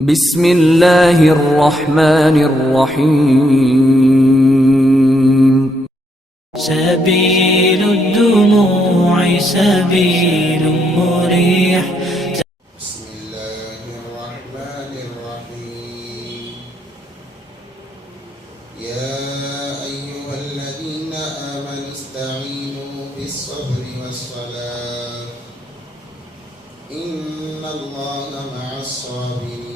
بسم اللہ الرحمن الرحیم سبيل الدموع سبيل مريح. بسم الله الرحمن الرحيم. يا أيها الذين آمنوا استعينوا بالصبر والصلاة إن الله مع الصابرين.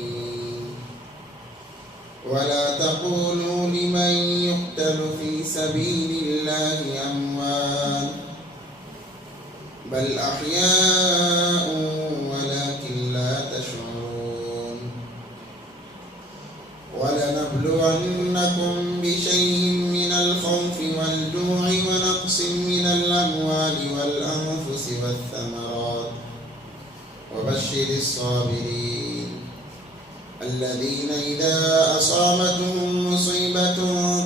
ولا تقولوا لمن يقتل في سبيل الله أموات بل أحياء ولكن لا تشعرون. ولنبلونكم بشيء من الخوف والجوع ونقص من الأموال والأنفس والثمرات وبشر الصابرين الذين إذا أصابتهم مصيبة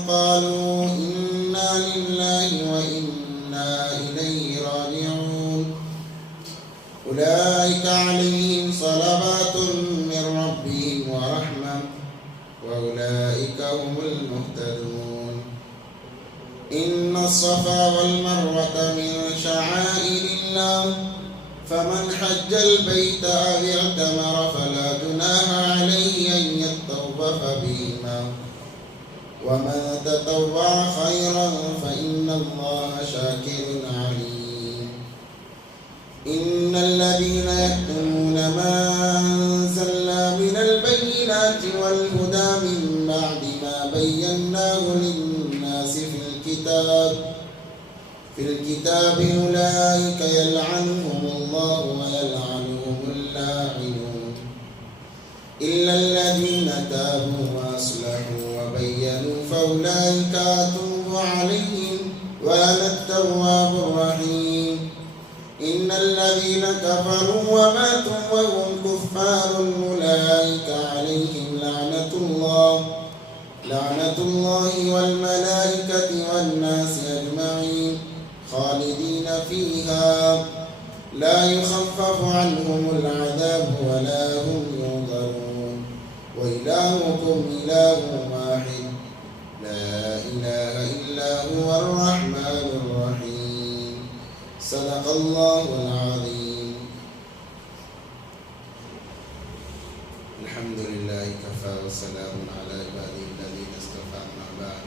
قالوا إنا لله وإنا إليه راجعون. أولئك عليهم صلوات من ربهم ورحمة وأولئك هم المهتدون. إن الصفا والمروة من شعائر الله فمن حج البيت أو اعتمر فلا جناح عليه أن يطوف بهما ومن تطوع خيرا فإن الله شاكر عليم. إن الذين يكتمون ما أنزلنا من البينات والهدى من بعد ما بيناه للناس في الكتاب أولئك يلعنهم الله ويلعنهم اللاعنون إلا الذين تابوا وأصلحوا وبينوا فأولئك أتوب عليهم وأنا التواب الرحيم. إن الذين كفروا وماتوا وهم كفار أولئك عليهم لعنة الله والملائكة والناس أجمعين خالدين فيها لا يخفف عنهم العذاب ولا هم ينظرون. وإلهكم إله واحد لا إله إلا هو الرحمن الرحيم. صدق الله العظيم. الحمد لله كفى وسلام على عباده الذين اصطفى. أما بعد.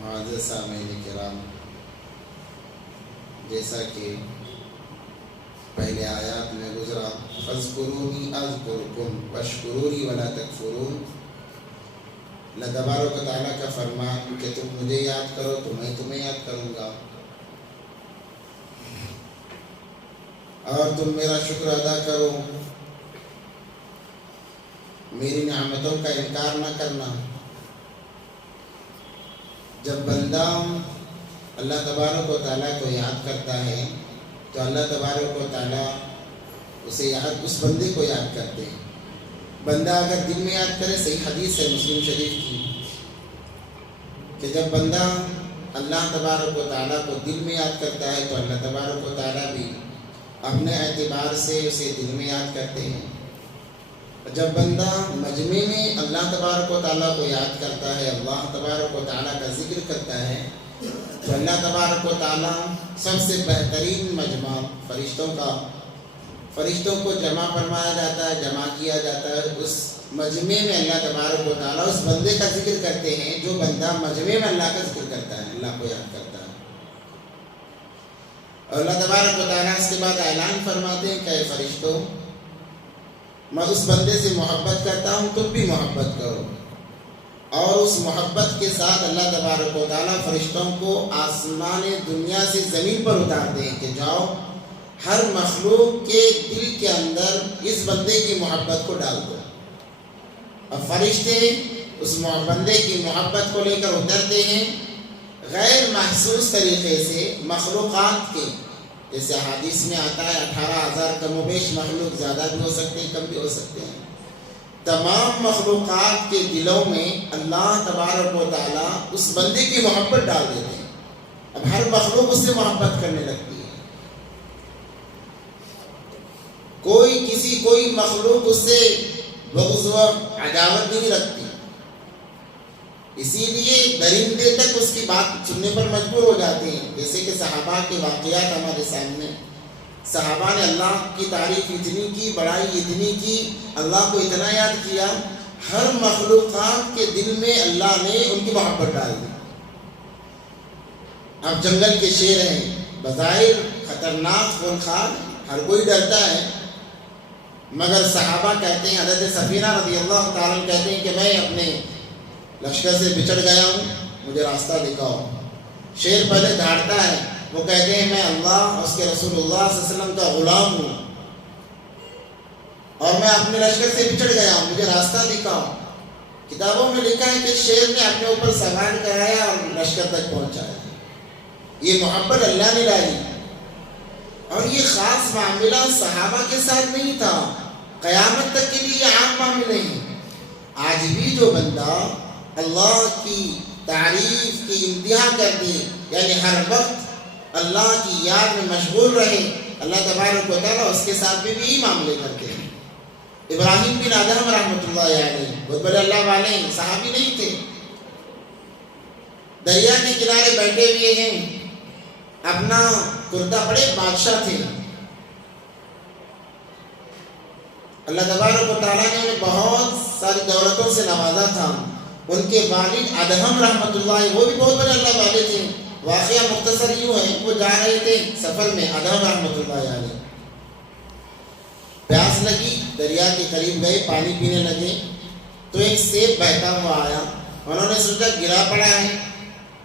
معزز سامعین کرام، جیسا کہ پہلے آیات میں گزرا فاذکرونی اذکرکم واشکرونی ولا تکفرون، اللہ تبارک و تعالیٰ کا فرمان کہ تم مجھے یاد کرو تو میں تمہیں یاد کروں گا، اور تم میرا شکر ادا کرو، میری نعمتوں کا انکار نہ کرنا۔ جب بندہ اللہ تبارک و تعالیٰ کو یاد کرتا ہے تو اللہ تبارک و تعالیٰ اس بندے کو یاد کرتے ہیں۔ بندہ اگر دل میں یاد کرے، صحیح حدیث ہے مسلم شریف کی کہ جب بندہ اللہ تبارک و تعالیٰ کو دل میں یاد کرتا ہے تو اللہ تبارک و تعالیٰ بھی اپنے اعتبار سے اسے دل میں یاد کرتے ہیں۔ جب بندہ مجمع میں اللہ تبارک و تعالیٰ کو یاد کرتا ہے، اللہ تبارک و تعالیٰ کا ذکر کرتا ہے، تو اللہ تبارک و تعالیٰ سب سے بہترین مجمع فرشتوں کو جمع فرمایا جاتا ہے، جمع کیا جاتا ہے۔ اس مجمع میں اللہ تبارک و تعالیٰ اس بندے کا ذکر کرتے ہیں جو بندہ مجمع میں اللہ کا ذکر کرتا ہے، اللہ کو یاد کرتا ہے۔ اور اللہ تبارک و تعالیٰ اس کے بعد اعلان فرماتے ہیں کہ اے فرشتوں، میں اس بندے سے محبت کرتا ہوں، تم بھی محبت کرو۔ اور اس محبت کے ساتھ اللہ تبارک و تعالیٰ فرشتوں کو آسمان دنیا سے زمین پر اتارتے ہیں کہ جاؤ ہر مخلوق کے دل کے اندر اس بندے کی محبت کو ڈال دو۔ اور فرشتے اس بندے کی محبت کو لے کر اترتے ہیں غیر محسوس طریقے سے مخلوقات کے، جیسے حدیث میں آتا ہے 18,000 کم و بیش مخلوق، زیادہ بھی ہو سکتے ہیں کم بھی ہو سکتے ہیں، تمام مخلوقات کے دلوں میں اللہ تبارک و تعالیٰ اس بندے کی محبت ڈال دیتے ہیں۔ اب ہر مخلوق اس سے محبت کرنے لگتی ہے۔ کوئی مخلوق اس سے بغض و عداوت نہیں رکھتی، اسی لیے درندے تک اس کی بات سننے پر مجبور ہو جاتے ہیں. جیسے کہ صحابہ کے واقعات ہمارے سامنے، صحابہ نے اللہ کی تعریف اتنی کی، بڑائی اتنی کی، اللہ کو اتنا یاد کیا، ہر مخلوقات کے دل میں اللہ نے ان کی محبت ڈال دی. اب جنگل کے شیر ہیں، بظاہر خطرناک خونخوار، ہر کوئی ڈرتا ہے، مگر صحابہ کہتے ہیں، حضرت سفینہ رضی اللہ تعالیٰ کہتے ہیں کہ میں اپنے لشکر سے بچھڑ گیا ہوں، مجھے راستہ دکھاؤ. شیر پہلے دھاڑتا ہے، وہ کہتے ہیں میں اللہ اور اس کے رسول اللہ صلی اللہ علیہ وسلم کا غلام ہوں اور میں اپنے لشکر سے بچھڑ گیا ہوں، مجھے راستہ دکھاؤ. کتابوں میں لکھا ہے کہ شیر نے اپنے اوپر سوار کرایا اور لشکر تک پہنچایا. یہ محبت اللہ نے ڈالی. اور یہ خاص معاملہ صحابہ کے ساتھ نہیں تھا، قیامت تک کے لیے عام معاملے ہیں. آج بھی جو بندہ اللہ کی تعریف کی انتہا کر دے، یعنی ہر وقت اللہ کی یاد میں مشغول رہے، اللہ تبارک و تعالیٰ اس کے ساتھ بھی یہی معاملے کرتے ہیں. ابراہیم بن ادہم رحمۃ اللہ علیہ بہت بڑے اللہ والے ہیں، صحابی نہیں تھے، دریا کے کنارے بیٹھے ہوئے ہیں، اپنا کرتا پڑے بادشاہ تھے. اللہ تبارک و تعالیٰ نے انہیں بہت ساری دولتوں سے نوازا تھا. ان کے والد ادہم رحمۃ اللہ، وہ بھی بہت بڑے اللہ والے تھے. واقعہ مختصر یوں ہے، وہ جا رہے تھے سفر میں، ادہم رحمۃ اللہ علیہ، پیاس لگی، دریا کے قریب گئے، پانی پینے لگے تو ایک سیب بہتا ہوا آیا. انہوں نے سوچا گرا پڑا ہے،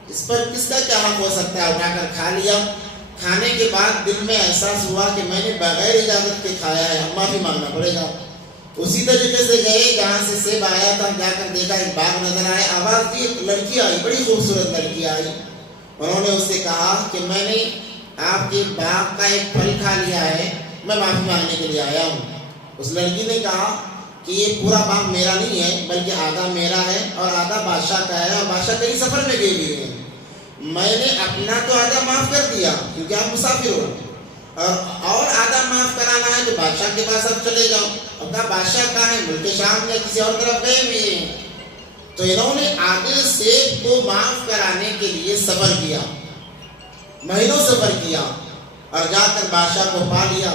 اس پر کس کا کیا حق ہو سکتا ہے، اٹھا کر کھا لیا. کھانے کے بعد دل میں احساس ہوا کہ میں نے بغیر اجازت کے کھایا ہے، اب معافی مانگنا پڑے گا. اسی طریقے سے گئے جہاں سے سیب آیا تھا، جا کر دیکھا ایک باغ نظر آیا، آواز دی، ایک لڑکی آئی، بڑی خوبصورت لڑکی آئی. انہوں نے اس سے کہا کہ میں نے آپ کے باغ کا ایک پھل کھا لیا ہے، میں معافی مانگنے کے لیے آیا ہوں. اس لڑکی نے کہا کہ یہ پورا باغ میرا نہیں ہے، بلکہ آدھا میرا ہے اور آدھا بادشاہ کا ہے، اور بادشاہ کئی سفر میں گئے ہوئے ہیں. میں نے اپنا تو آدھا معاف کر دیا کیونکہ آپ مسافر ہو، اور آدھا معاف کرانا ہے تو بادشاہ کے پاس اب چلے جاؤ. اب کہا بادشاہ کہاں ہے، ملک شام یا کسی اور طرف گئے ہوئے ہیں. تو انہوں نے آدھے سیب کو معاف کرانے کے لیے سفر کیا، مہینوں سفر کیا، اور جا کر بادشاہ کو پا لیا.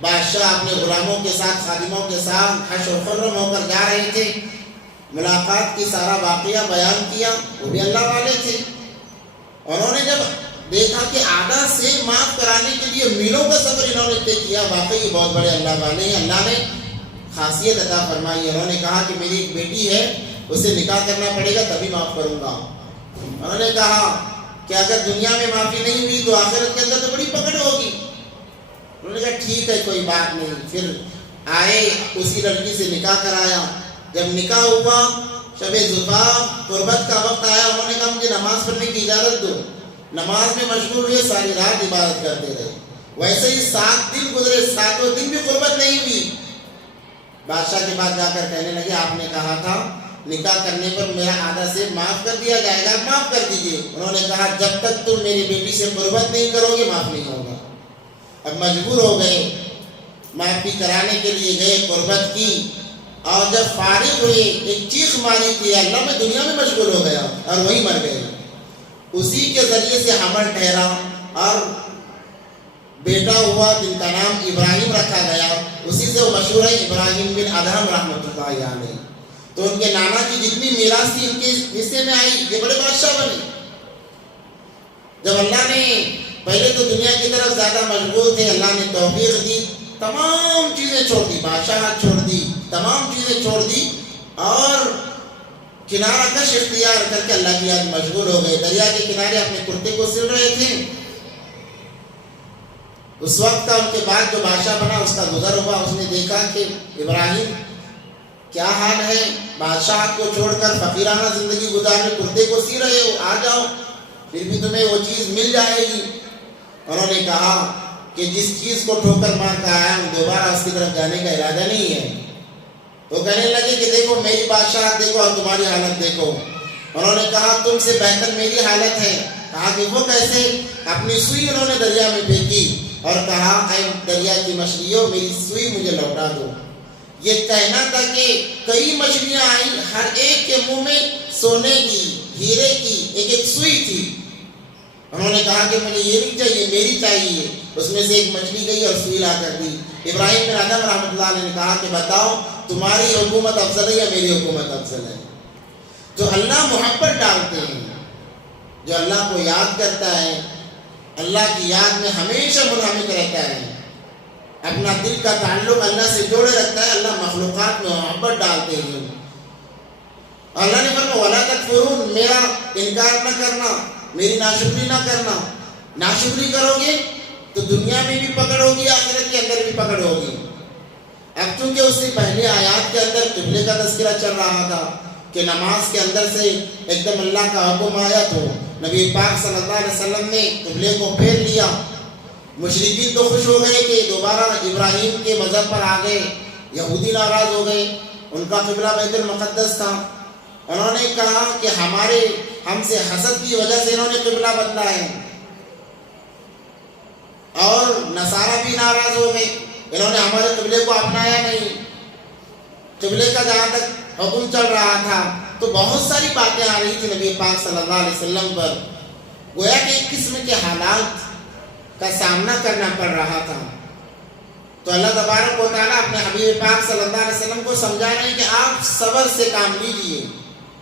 بادشاہ اپنے غلاموں کے ساتھ، خادموں کے ساتھ حش و خرم ہو کر جا رہے تھے. ملاقات کی سارا واقعہ بیان کیا، وہ بھی اللہ والے تھے. انہوں نے جب دیکھا کہ آدھا سے معاف کرانے کے لیے میلوں کا سفر انہوں نے طے کیا، واقعی بہت بڑے اللہ والے ہیں. اللہ نے خاصیت عطا فرمائی. انہوں نے کہا کہ میری ایک بیٹی ہے، اسے نکاح کرنا پڑے گا تبھی معاف کروں گا. انہوں نے کہا کہ اگر دنیا میں معافی نہیں ہوئی تو آخرت کے اندر تو بڑی پکڑ ہوگی. انہوں نے کہا ٹھیک ہے کوئی بات نہیں. پھر آئے، اسی لڑکی سے نکاح کرایا. جب نکاح ہوا، شب زفاف قربت کا وقت آیا، انہوں نے کہا مجھے نماز پڑھنے کی اجازت دو. نماز میں مشغول ہوئے، ساری رات عبادت کرتے رہے. ویسے ہی 7 دن گزرے، 7 دن بھی قربت نہیں ہوئی. بادشاہ کے پاس جا کر کہنے لگے آپ نے کہا تھا نکاح کرنے پر میرا آدھا سے معاف کر دیا جائے گا، معاف کر دیجئے. انہوں نے کہا جب تک تم میری بیٹی سے قربت نہیں کرو گے معاف نہیں ہوگا. اب مجبور ہو گئے، معافی کرانے کے لیے گئے، قربت کی، اور جب فارغ ہوئے ایک چیخ ماری تھی، اللہ میں دنیا میں مشغول ہو گیا، اور وہی مر گئے. اسی کے ذریعے سے حمل ٹھہرا اور بیٹا ہوا جن کا نام ابراہیم رکھا گیا. اسی سے وہ مشہور ہے ابراہیم بن ادہم رحمۃ اللہ علیہ. تو ان کے نانا کی جتنی میراث تھی ان کے حصے میں آئی، یہ بڑے بادشاہ بنے. جب اللہ نے پہلے تو دنیا کی طرف زیادہ مشغول تھے، اللہ نے توفیق دی، تمام چیزیں چھوڑ دی، بادشاہت چھوڑ دی، تمام چیزیں چھوڑ دی، اور کنارہ کش اختیار کر کے اللہ کی یاد مشغول ہو گئے. دریا کے کنارے اپنے کرتے کو سل رہے تھے. اس وقت کا ان کے بعد جو بادشاہ بنا اس کا گزر ہوا. اس نے دیکھا کہ ابراہیم کیا حال ہے، بادشاہت کو چھوڑ کر فقیرانہ زندگی گزارنے کرتے کو سی رہے ہو، آ جاؤ پھر بھی تمہیں وہ چیز مل جائے گی. انہوں نے کہا کہ جس چیز کو ٹھوکر مار کر آیا ہوں دوبارہ اس کی طرف جانے کا ارادہ نہیں ہے. تو کہنے لگے کہ دیکھو میری بادشاہت دیکھو اور تمہاری حالت دیکھو. انہوں نے کہا تم سے بہتر میری حالت ہے. کہا کہ وہ کیسے؟ اپنی سوئی انہوں نے دریا میں پھینکی اور کہا اے دریا کی مچھلیوں میری سوئی مجھے لوٹا دو. یہ کہنا تھا کہ کئی مچھلیاں آئیں، ہر ایک کے منہ میں سونے کی، ہیرے کی ایک ایک سوئی تھی۔ انہوں نے کہا کہ مجھے یہ نہیں چاہیے، میری چاہیے۔ اس میں سے ایک مچھلی گئی اور سوئی لا کر دی۔ ابراہیم بن ادم رحمۃ اللہ علیہ نے کہا کہ بتاؤ تمہاری حکومت افضل ہے یا میری حکومت افضل ہے؟ تو اللہ محبت ڈالتے ہیں، جو اللہ کو یاد کرتا ہے، اللہ کی یاد میں ہمیشہ منہمک رہتا ہے، اپنا دل کا تعلق اللہ سے جوڑے رکھتا ہے، اللہ مخلوقات میں محبت ڈالتے ہیں۔ اللہ نے فرمایا وَلَا تَكْفُرُونَ، میرا انکار نہ کرنا، میری ناشکری نہ کرنا۔ ناشکری کرو گے تو دنیا میں بھی پکڑ ہوگی، آخرت کے اندر بھی پکڑ ہوگی۔ اب چونکہ اس سے پہلے آیات کے اندر قبلے کا تذکرہ چل رہا تھا کہ نماز کے اندر سے ایک دم اللہ کا حکم آیا تو نبی پاک صلی اللہ علیہ وسلم نے قبلے کو پھیر لیا۔ مشرکین تو خوش ہو گئے کہ دوبارہ ابراہیم کے مذہب پر آ گئے، یہودی ناراض ہو گئے، ان کا قبلہ بیت المقدس تھا۔ انہوں نے کہا کہ ہم سے حسد کی وجہ سے انہوں نے قبلہ بدلا ہے، اور نصارہ بھی ناراض ہو گئے، انہوں نے ہمارے قبلے کو اپنایا نہیں۔ قبلے کا جہاں تک حکم چل رہا تھا تو بہت ساری باتیں آ رہی تھی نبی پاک صلی اللہ علیہ وسلم پر، گویا کہ ایک قسم کے حالات کا سامنا کرنا پڑ رہا تھا۔ تو اللہ تبارک و تعالیٰ اپنے حبیب پاک صلی اللہ علیہ وسلم کو سمجھا رہے ہیں کہ آپ صبر سے کام لیجئے،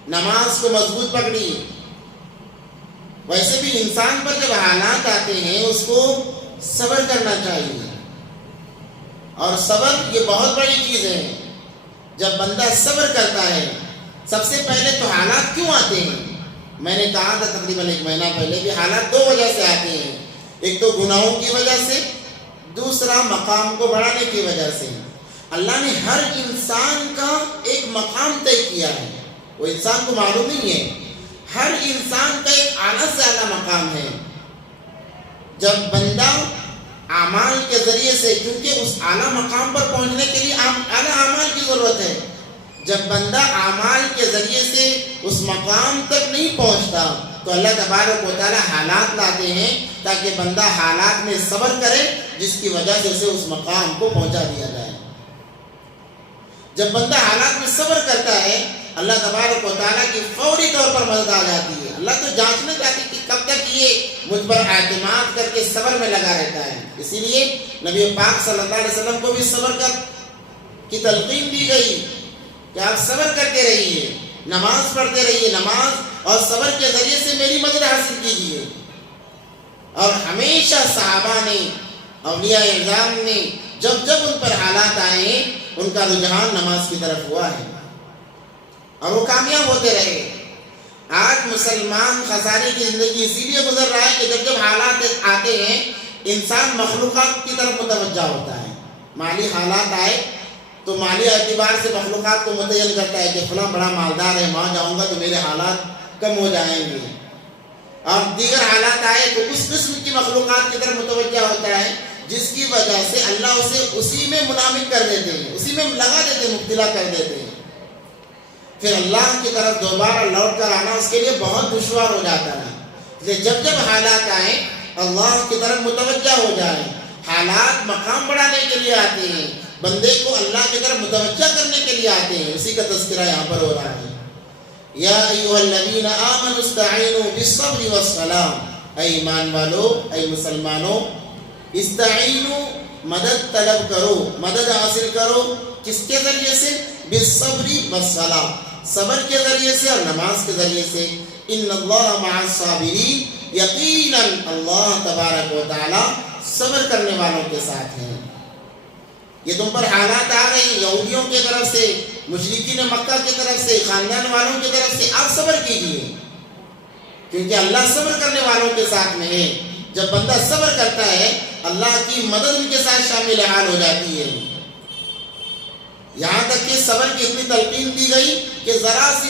نماز کو مضبوط پکڑیے۔ ویسے بھی انسان پر جب حالات آتے ہیں اس کو صبر کرنا چاہیے، اور صبر یہ بہت بڑی چیز ہے۔ جب بندہ صبر کرتا ہے، سب سے پہلے تو حالات کیوں آتے ہیں؟ میں نے کہا تھا تقریباً 1 مہینہ پہلے بھی، حالات 2 وجہ سے آتے ہیں، ایک تو گناہوں کی وجہ سے، دوسرا مقام کو بڑھانے کی وجہ سے۔ اللہ نے ہر انسان کا ایک مقام طے کیا ہے، وہ انسان کو معلوم نہیں ہے، ہر انسان کا ایک اعلیٰ سے اعلیٰ مقام ہے۔ جب بندہ اعمال کے ذریعے سے، کیونکہ اس اعلیٰ مقام پر پہنچنے کے لیے اعلیٰ اعمال کی ضرورت ہے، جب بندہ اعمال کے ذریعے سے اس مقام تک نہیں پہنچتا تو اللہ تبارک و تعالیٰ حالات لاتے ہیں تاکہ بندہ حالات میں صبر کرے، جس کی وجہ سے اسے اس مقام کو پہنچا دیا جائے۔ جب بندہ حالات میں صبر کرتا ہے، اللہ تبارک و تعالیٰ کی فوری طور پر مدد آ جاتی ہے۔ اللہ تو جانچنا چاہتی کہ کب تک یہ مجھ پر اعتماد کر کے صبر میں لگا رہتا ہے۔ اسی لیے نبی پاک صلی اللہ علیہ وسلم کو بھی صبر کی تلقین دی گئی کہ آپ صبر کرتے رہیے، نماز پڑھتے رہیے، نماز اور صبر کے ذریعے سے میری مدد حاصل کیجیے۔ اور ہمیشہ صحابہ نے، اولیاء اعظام نے جب ان پر حالات آئے ان کا رجحان نماز کی طرف ہوا ہے اور وہ کامیاب ہوتے رہے۔ آج مسلمان خسارے کی زندگی اسی لیے گزر رہا ہے کہ جب حالات آتے ہیں انسان مخلوقات کی طرف متوجہ ہوتا ہے۔ مالی حالات آئے تو مالی اعتبار سے مخلوقات کو متعین کرتا ہے کہ فلاں بڑا مالدار ہے، وہاں جاؤں گا تو میرے حالات کم ہو جائیں گے۔ اور دیگر حالات آئے تو اس قسم کی مخلوقات کی طرف متوجہ ہوتا ہے جس کی وجہ سے اللہ اسے اسی میں منامک کر دیتے ہیں، اسی میں لگا دیتے ہیں، مبتلا کر دیتے ہیں۔ پھر اللہ کی طرف دوبارہ لوٹ کر آنا اس کے لیے بہت دشوار ہو جاتا ہے۔ اس لیے جب حالات آئیں اللہ کی طرف متوجہ ہو جائیں۔ حالات مقام بڑھانے کے لیے آتے ہیں، بندے کو اللہ کی طرف متوجہ کرنے کے لیے آتے ہیں، اسی کا تذکرہ یہاں پر ہو رہا ہے۔ یا ایھا الذین آمنوا استعینوا بالصبر والصلاۃ، اے ایمان والو، اے مسلمانوں، استعینوا، مدد طلب کرو، مدد حاصل کرو، کس کے ذریعے سے؟ بالصبر والصلاۃ، صبر کے ذریعے سے اور نماز کے ذریعے سے۔ ان اللہ مع الصابرین، یقیناً اللہ تبارک و تعالی صبر کرنے والوں کے ساتھ ہیں۔ یہ تم پر حالات آ رہے ہیں یہودیوں کی طرف سے، مشرکین مکہ کی طرف سے، خاندان والوں کی طرف سے، آپ صبر کیجئے کیونکہ اللہ صبر کرنے والوں کے ساتھ میں ہے۔ جب بندہ صبر کرتا ہے اللہ کی مدد ان کے ساتھ شامل حال ہو جاتی ہے۔ یہاں تک کہ صبر کی اتنی تلقین دی گئی کہ ذرا سی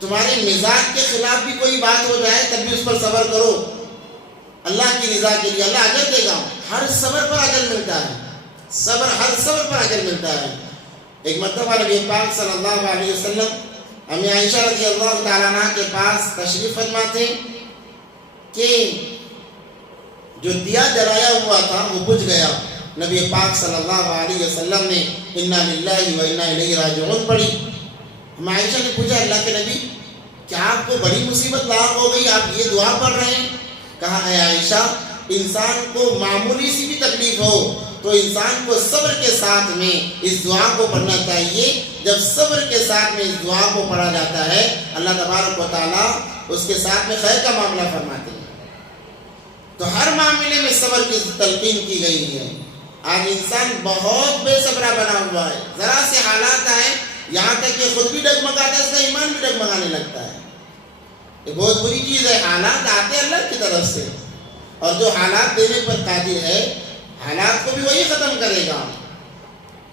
تمہارے مزاج کے خلاف بھی کوئی بات ہو جائے تب بھی اس پر صبر کرو، اللہ کی رضا کے لیے اللہ اجر دے گا۔ ہر صبر پر اجر ملتا ہے، ہر صبر پر اجر ملتا ہے۔ ایک مرتبہ نبی پاک صلی اللہ علیہ وسلم امی عائشہ رضی اللہ تعالیٰ عنہ کے پاس تشریف فرما تھے کہ جو دیا جلایا ہوا تھا وہ بجھ گیا، نبی پاک صلی اللہ علیہ وسلم نے انا للہ و انا الیہ راجعون پڑھی. ہم عائشہ نے پوچھا اللہ کے نبی کیا آپ کو بڑی مصیبت لاحق ہو گئی، آپ یہ دعا پڑھ رہے ہیں؟ کہا اے عائشہ انسان کو معمولی سی بھی تکلیف ہو تو انسان کو صبر کے ساتھ میں اس دعا کو پڑھنا چاہیے. جب صبر کے ساتھ میں اس دعا کو پڑھا جاتا ہے اللہ تبارک و تعالیٰ اس کے ساتھ میں خیر کا معاملہ فرماتے ہیں. تو ہر معاملے میں صبر کی تلقین کی گئی ہے. آج انسان بہت بے صبرا بنا ہوا ہے، ذرا سے حالات آئے یہاں تک کہ خود بھی ڈگمگاتا ہے، اس کا ایمان بھی ڈگمگانے لگتا ہے. یہ بہت بری چیز ہے. حالات آتے اللہ کی طرف سے، اور جو حالات دینے پر قادر ہے حالات کو بھی وہی ختم کرے گا.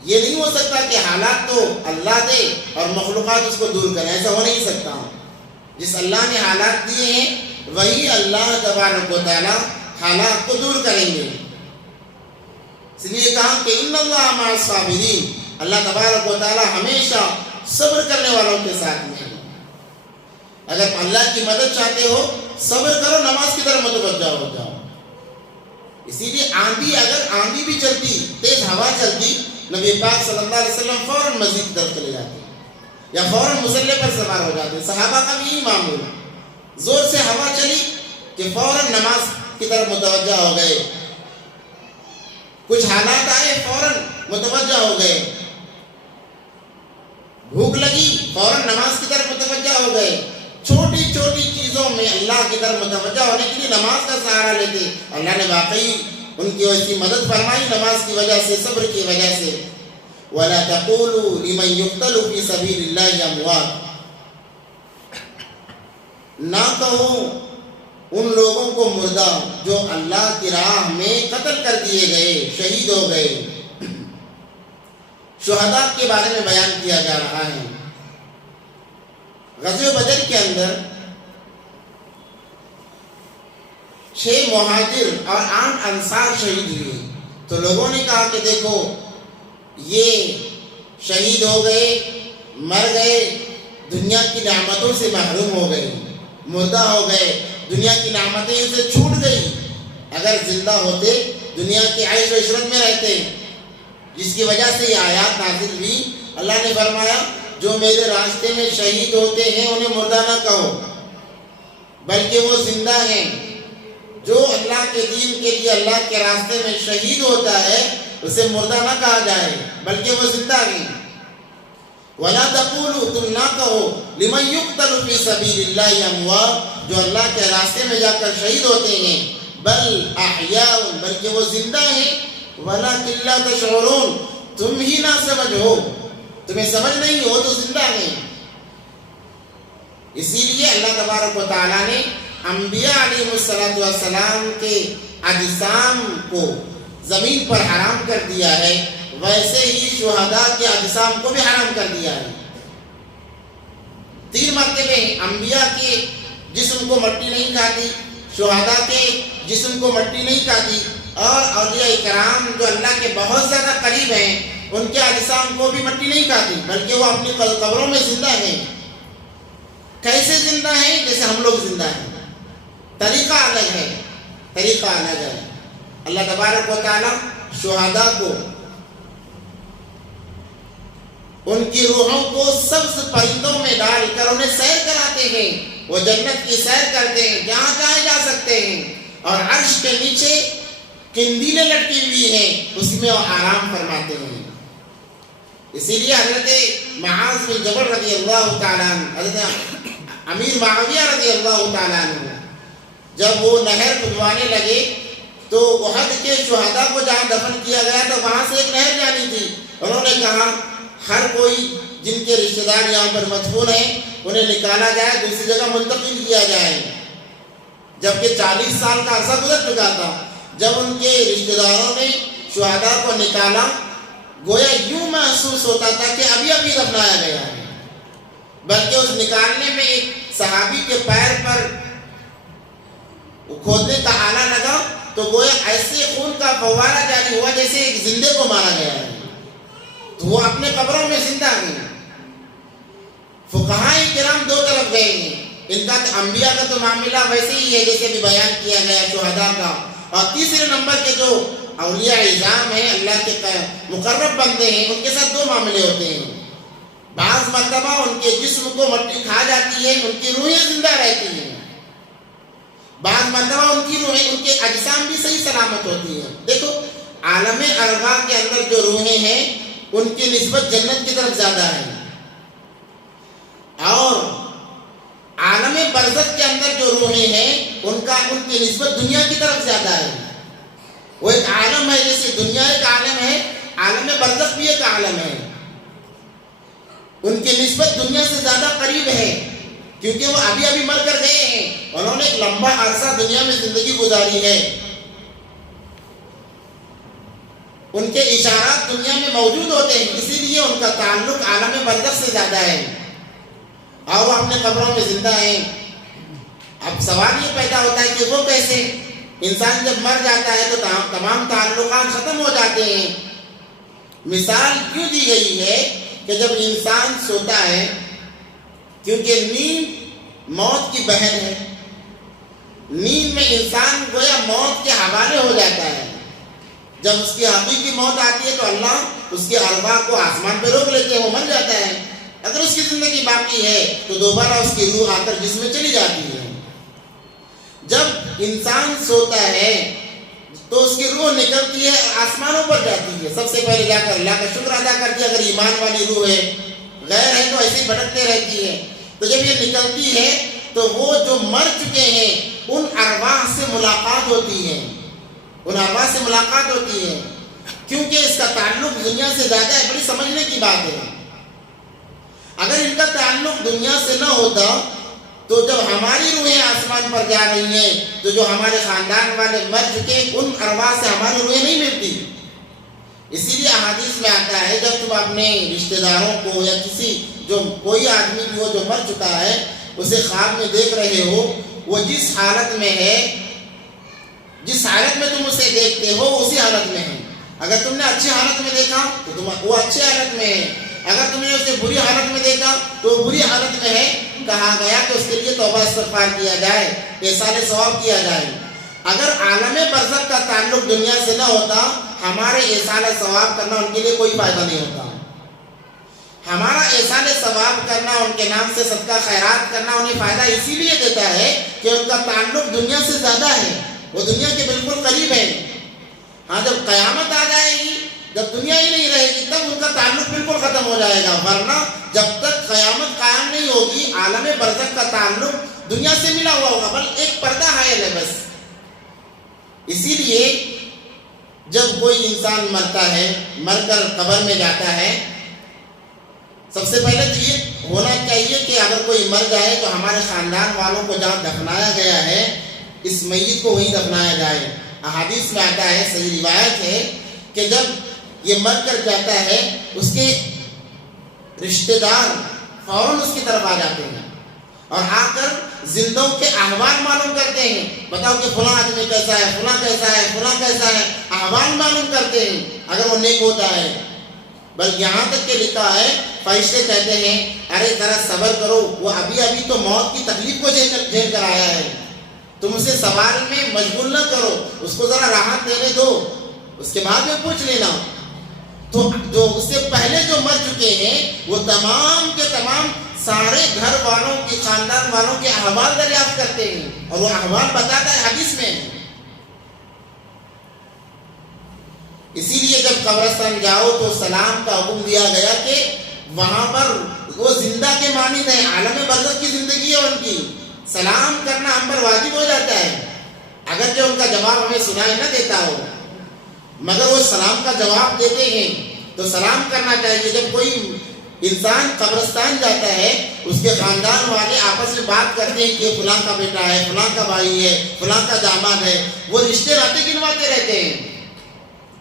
یہ نہیں ہو سکتا کہ حالات تو اللہ دے اور مخلوقات اس کو دور کریں، ایسا ہو نہیں سکتا. جس اللہ نے حالات دیے ہیں وہی اللہ تبارک و تعالی حالات کو دور کریں گے. اس لیے کہا کہ ان اللہ مع الصابرین، اللہ تبارک و تعالی ہمیشہ صبر کرنے والوں کے ساتھ میں. اگر اللہ کی مدد چاہتے ہو صبر کرو، نماز کی طرف متوجہ ہو جاؤ. اسی لیے اگر آندھی بھی چلتی، تیز ہوا چلتی، نبی پاک صلی اللہ علیہ وسلم فوراً مسجد کی طرف چلے جاتے یا فوراً مصلی پر سوار ہو جاتے. صحابہ کا بھی یہی معمول. زور سے ہوا چلی کہ فوراً نماز کی طرف متوجہ ہو گئے. کچھ حالات آئے فوراً متوجہ ہو گئے. بھوک لگی فوراً نماز کی طرف متوجہ ہو گئے. چھوٹی چھوٹی چیزوں میں اللہ کی طرف متوجہ ہونے کے لیے نماز کا سہارا لیتے. اللہ نے واقعی ان کی ویسی مدد فرمائی نماز کی وجہ سے، صبر کی وجہ سے. وَلَا تَقُولُوا لِمَنْ يُقْتَلُ فِي سَبِيلِ اللَّهِ أَمْوَاتٌ، نہ کہو ان لوگوں کو مردہ جو اللہ کی راہ میں قتل کر دیے گئے، شہید ہو گئے. شہداء کے بارے میں بیان کیا جا رہا ہے. غزوہ بدر کے اندر 6 مہاجر اور 8 انصار شہید ہوئے. تو لوگوں نے کہا کہ دیکھو یہ شہید ہو گئے، مر گئے، دنیا کی نعمتوں سے محروم ہو گئے، مردہ ہو گئے، دنیا کی نعمتیں ان سے چھوٹ گئی. اگر زندہ ہوتے دنیا کی عیش و عشرت میں رہتے. جس کی وجہ سے یہ آیات نازل ہوئی. اللہ نے فرمایا جو میرے راستے میں شہید ہوتے ہیں انہیں مردہ نہ کہو بلکہ وہ زندہ ہیں. جو اللہ کے دین کے لیے اللہ کے راستے میں شہید ہوتا ہے اسے مردہ نہ کہا جائے بلکہ وہ زندہ ہیں. وَلَا تَقُولُوا، تم نہ کہو لِمَنْ يُقْتَلُ فِي سَبِيلِ اللَّهِ أَمْوَاتٌ، جو اللہ کے راستے میں جا کر شہید ہوتے ہیں، بل احیاء، بلکہ وہ زندہ ہیں. وَلَكِنْ لَا تَشْعُرُونَ، تم ہی نہ سمجھ ہو، تمہیں سمجھ نہیں ہو تو زندہ ہیں. اسی لیے اللہ تبارک و تعالیٰ نے انبیاء علیہ السلام کے اجسام کو زمین پر حرام کر دیا ہے، ویسے ہی شہداء کے اجسام کو بھی حرام کر دیا ہے. 3 مرتبے انبیاء کے جسم کو مٹی نہیں کھاتی، شہداء کے جسم کو مٹی نہیں کھاتی، اور اولیاء کرام جو اللہ کے بہت زیادہ قریب ہیں ان کے اجسام کو بھی مٹی نہیں کھاتی بلکہ وہ اپنی قبروں میں زندہ ہیں. کیسے زندہ ہیں؟ جیسے ہم لوگ زندہ ہیں. طریقہ الگ ہے، طریقہ الگ ہے. اللہ تبارک و تعالیٰ شہداء کو ان کی روحوں کو سبز پرندوں میں ڈال کر انہیں سیر کراتے ہیں. وہ جنت کی سیر کرتے ہیں جہاں جائے جا سکتے ہیں، اور عرش کے نیچے قندیلیں لٹکی ہوئی ہیں اس میں وہ آرام فرماتے ہیں. اسی لیے حضرت معاذ بن جبل رضی اللہ تعالیٰ عنہ، حضرت امیر معاویہ رضی اللہ تعالیٰ عنہ جب وہ نہر کھدوانے لگے تو احد کے شہداء کو جہاں دفن کیا گیا تو وہاں سے ایک نہر جانی تھی. انہوں نے کہا ہر کوئی جن کے رشتہ دار یہاں پر مدفون ہیں انہیں نکالا جائے، دوسری جگہ منتقل کیا جائے. جبکہ 40 سال کا عرصہ گزر چکا تھا. جب ان کے رشتہ داروں نے شہداء کو نکالا گویا یوں محسوس ہوتا تھا کہ ابھی ابھی دفنایا گیا ہے، بلکہ اس نکالنے میں ایک صحابی کے پیر پر کھودنے کا آلہ لگا تو گویا ایسے خون کا فوارہ جاری ہوا جیسے ایک زندے کو مارا گیا ہے. تو وہ اپنے قبروں میں زندہ ہیں. فقہاء کرام 2 طرف گئے ہیں. ان کا انبیاء کا تو معاملہ ویسے ہی ہے جیسے بھی بیان کیا گیا شہداء کا، اور تیسرے نمبر کے جو اولیاء اعظام ہیں، اللہ کے مقرب بندے ہیں، ان کے ساتھ دو معاملے ہوتے ہیں۔ بعض مرتبہ ان کے جسم کو مٹی کھا جاتی ہے، ان کی روحیں زندہ رہتی ہیں، بعض مرتبہ ان کی روحیں، ان کے اجسام بھی صحیح سلامت ہوتی ہیں۔ دیکھو عالم ارواح کے اندر جو روحیں ہیں ان کی نسبت جنت کی طرف زیادہ ہے، اور عالم برزخ کے اندر جو روحیں ہیں ان کی نسبت دنیا کی طرف زیادہ ہے۔ وہ ایک عالم ہے، جیسے دنیا ایک عالم ہے، عالم برزخ بھی ایک عالم ہے، ان کی نسبت دنیا سے زیادہ قریب ہے، کیونکہ وہ ابھی مر کر گئے ہیں، انہوں نے ایک لمبا عرصہ دنیا میں زندگی گزاری ہے، ان کے اشارات دنیا میں موجود ہوتے ہیں، اسی لیے ان کا تعلق عالم برزخ سے زیادہ ہے، اور وہ اپنے قبروں میں زندہ ہیں۔ اب سوال یہ پیدا ہوتا ہے کہ وہ کیسے؟ انسان جب مر جاتا ہے تو تمام تعلقات ختم ہو جاتے ہیں۔ مثال کیوں دی گئی ہے کہ جب انسان سوتا ہے، کیونکہ نیند موت کی بہن ہے، نیند میں انسان گویا موت کے حوالے ہو جاتا ہے۔ جب اس کی حقیقی موت آتی ہے تو اللہ اس کے ارواح کو آسمان پہ روک لیتے ہیں، وہ مر جاتا ہے۔ اگر اس کی زندگی باقی ہے تو دوبارہ اس کی روح آ کر جسم میں چلی جاتی ہے۔ جب انسان سوتا ہے تو اس کی روح نکلتی ہے، آسمانوں پر جاتی ہے، سب سے پہلے جا کر اللہ کا شکر ادا کرتی ہے، اگر ایمان والی روح ہے، غیر ہے تو ایسے ہی بھٹکتے رہتی ہے۔ تو جب یہ نکلتی ہے تو وہ جو مر چکے ہیں ان ارواح سے ملاقات ہوتی ہے، ان ارواح سے ملاقات ہوتی ہے، کیونکہ اس کا تعلق دنیا سے زیادہ ہے۔ بڑی سمجھنے کی بات ہے، اگر ان کا تعلق دنیا سے نہ ہوتا تو جب ہماری روحیں آسمان پر جا رہی ہیں تو جو ہمارے خاندان والے مر چکے ان ارواح سے ہماری روحیں نہیں ملتی۔ اسی لیے احادیث میں آتا ہے جب تم اپنے رشتہ داروں کو یا کوئی آدمی بھی ہو جو مر چکا ہے اسے خواب میں دیکھ رہے ہو، وہ جس حالت میں ہے، جس حالت میں تم اسے دیکھتے ہو اسی حالت میں ہے۔ اگر تم نے اچھی حالت میں دیکھا تو وہ اچھی حالت میں ہے، اگر تم نے اسے بری حالت میں دیکھا تو وہ بری حالت میں ہے۔ کہا گیا کہ اس کے لیے توبہ استغفار کیا جائے، احسان ثواب کیا جائے۔ اگر عالم برزخ کا تعلق دنیا سے نہ ہوتا، ہمارے احسان ثواب کرنا ان کے لیے کوئی فائدہ نہیں ہوتا۔ ہمارا احسان ثواب کرنا، ان کے نام سے صدقہ خیرات کرنا انہیں فائدہ اسی لیے دیتا ہے کہ ان کا تعلق دنیا سے زیادہ ہے، وہ دنیا کے بالکل قریب ہے۔ ہاں جب قیامت آ جائے گی، جب دنیا ہی نہیں رہے گی، تب ان کا تعلق بالکل ختم ہو جائے گا، ورنہ جب تک قیامت قائم نہیں ہوگی عالم برزخ کا تعلق دنیا سے ملا ہوا ہوگا، بل ایک پردہ حائل ہے بس۔ اسی لیے جب کوئی انسان مرتا ہے، مر کر قبر میں جاتا ہے، سب سے پہلے تو یہ ہونا چاہیے کہ اگر کوئی مر جائے تو ہمارے خاندان والوں کو جہاں دفنایا گیا ہے اس میت کو وہیں دفنایا جائے۔ احادیث میں آتا ہے، صحیح روایت ہے کہ جب یہ مر کر جاتا ہے اس کے رشتہ دار فوراً اس کی طرف آ جاتے ہیں اور آ کر زندوں کے احوال معلوم کرتے ہیں، بتاؤ کہ فلاں آدمی کیسا ہے، فلاں کیسا ہے، فلاں کیسا ہے، احوال معلوم کرتے ہیں اگر وہ نیک ہوتا ہے۔ بلکہ یہاں تک کہ لکھا ہے فرشتے کہتے ہیں ارے ذرا صبر کرو، وہ ابھی تو موت کی تکلیف کو جھیل کر آیا ہے، تم اسے سوال میں مشغول نہ کرو، اس کو ذرا راحت دینے دو، اس کے بعد میں پوچھ لینا۔ تو جو اس سے پہلے جو مر چکے ہیں وہ تمام کے تمام سارے گھر والوں کے، خاندان والوں کے احوال دریافت کرتے ہیں اور وہ احوال بتاتا ہے حدیث میں۔ اسی لیے جب قبرستان جاؤ تو سلام کا حکم دیا گیا کہ وہاں پر وہ زندہ کے مانند ہیں، عالم برزخ کی زندگی ہے ان کی، سلام کرنا ہم پر واجب ہو جاتا ہے، اگرچہ ان کا جواب ہمیں سنائی نہ دیتا ہو مگر وہ سلام کا جواب دیتے ہیں، تو سلام کرنا چاہیے۔ جب کوئی انسان قبرستان جاتا ہے اس کے خاندان والے آپس میں بات کرتے ہیں کہ فلاں کا بیٹا ہے، فلاں کا بھائی ہے، فلاں کا داماد ہے، وہ رشتے ناطے گنواتے رہتے ہیں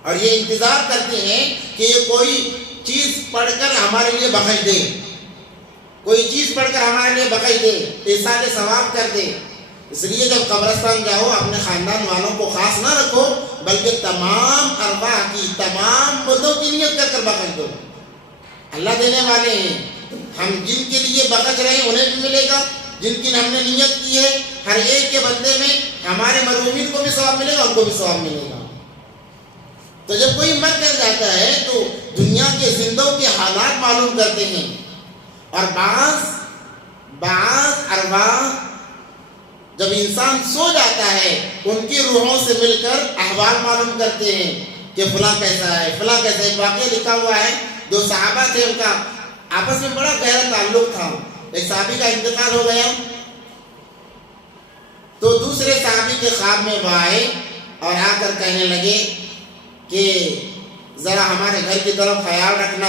اور یہ انتظار کرتے ہیں کہ یہ کوئی چیز پڑھ کر ہمارے لیے بخش دے، کوئی چیز پڑھ کر ہمارے لیے بخش دے، احسان ثواب کر دے۔ اس لیے جب قبرستان جاؤ اپنے خاندان والوں کو خاص نہ رکھو بلکہ تمام ارواح کی، تمام مردوں کی نیت کر کر بخش دو۔ اللہ دینے والے ہیں، ہم جن کے لیے بخش رہے ہیں انہیں بھی ملے گا، جن کی ہم نے نیت کی ہے ہر ایک کے بندے میں ہمارے مرحومین کو بھی ثواب ملے گا، ان کو بھی ثواب ملے گا۔ تو جب کوئی مر کر جاتا ہے تو دنیا کے زندوں کے حالات معلوم کرتے ہیں، اور بعض ارواح جب انسان سو جاتا ہے ان کی روحوں سے مل کر احوال معلوم کرتے ہیں کہ فلاں کیسا ہے، فلاں کیسا ہے۔ ایک واقعہ لکھا ہوا ہے، 2 صحابہ تھے، ان کا آپس میں بڑا گہرا تعلق تھا۔ ایک صحابی کا انتقال ہو گیا تو دوسرے صحابی کے خواب میں وہ آئے اور آ کر کہنے لگے کہ ذرا ہمارے گھر کی طرف خیال رکھنا،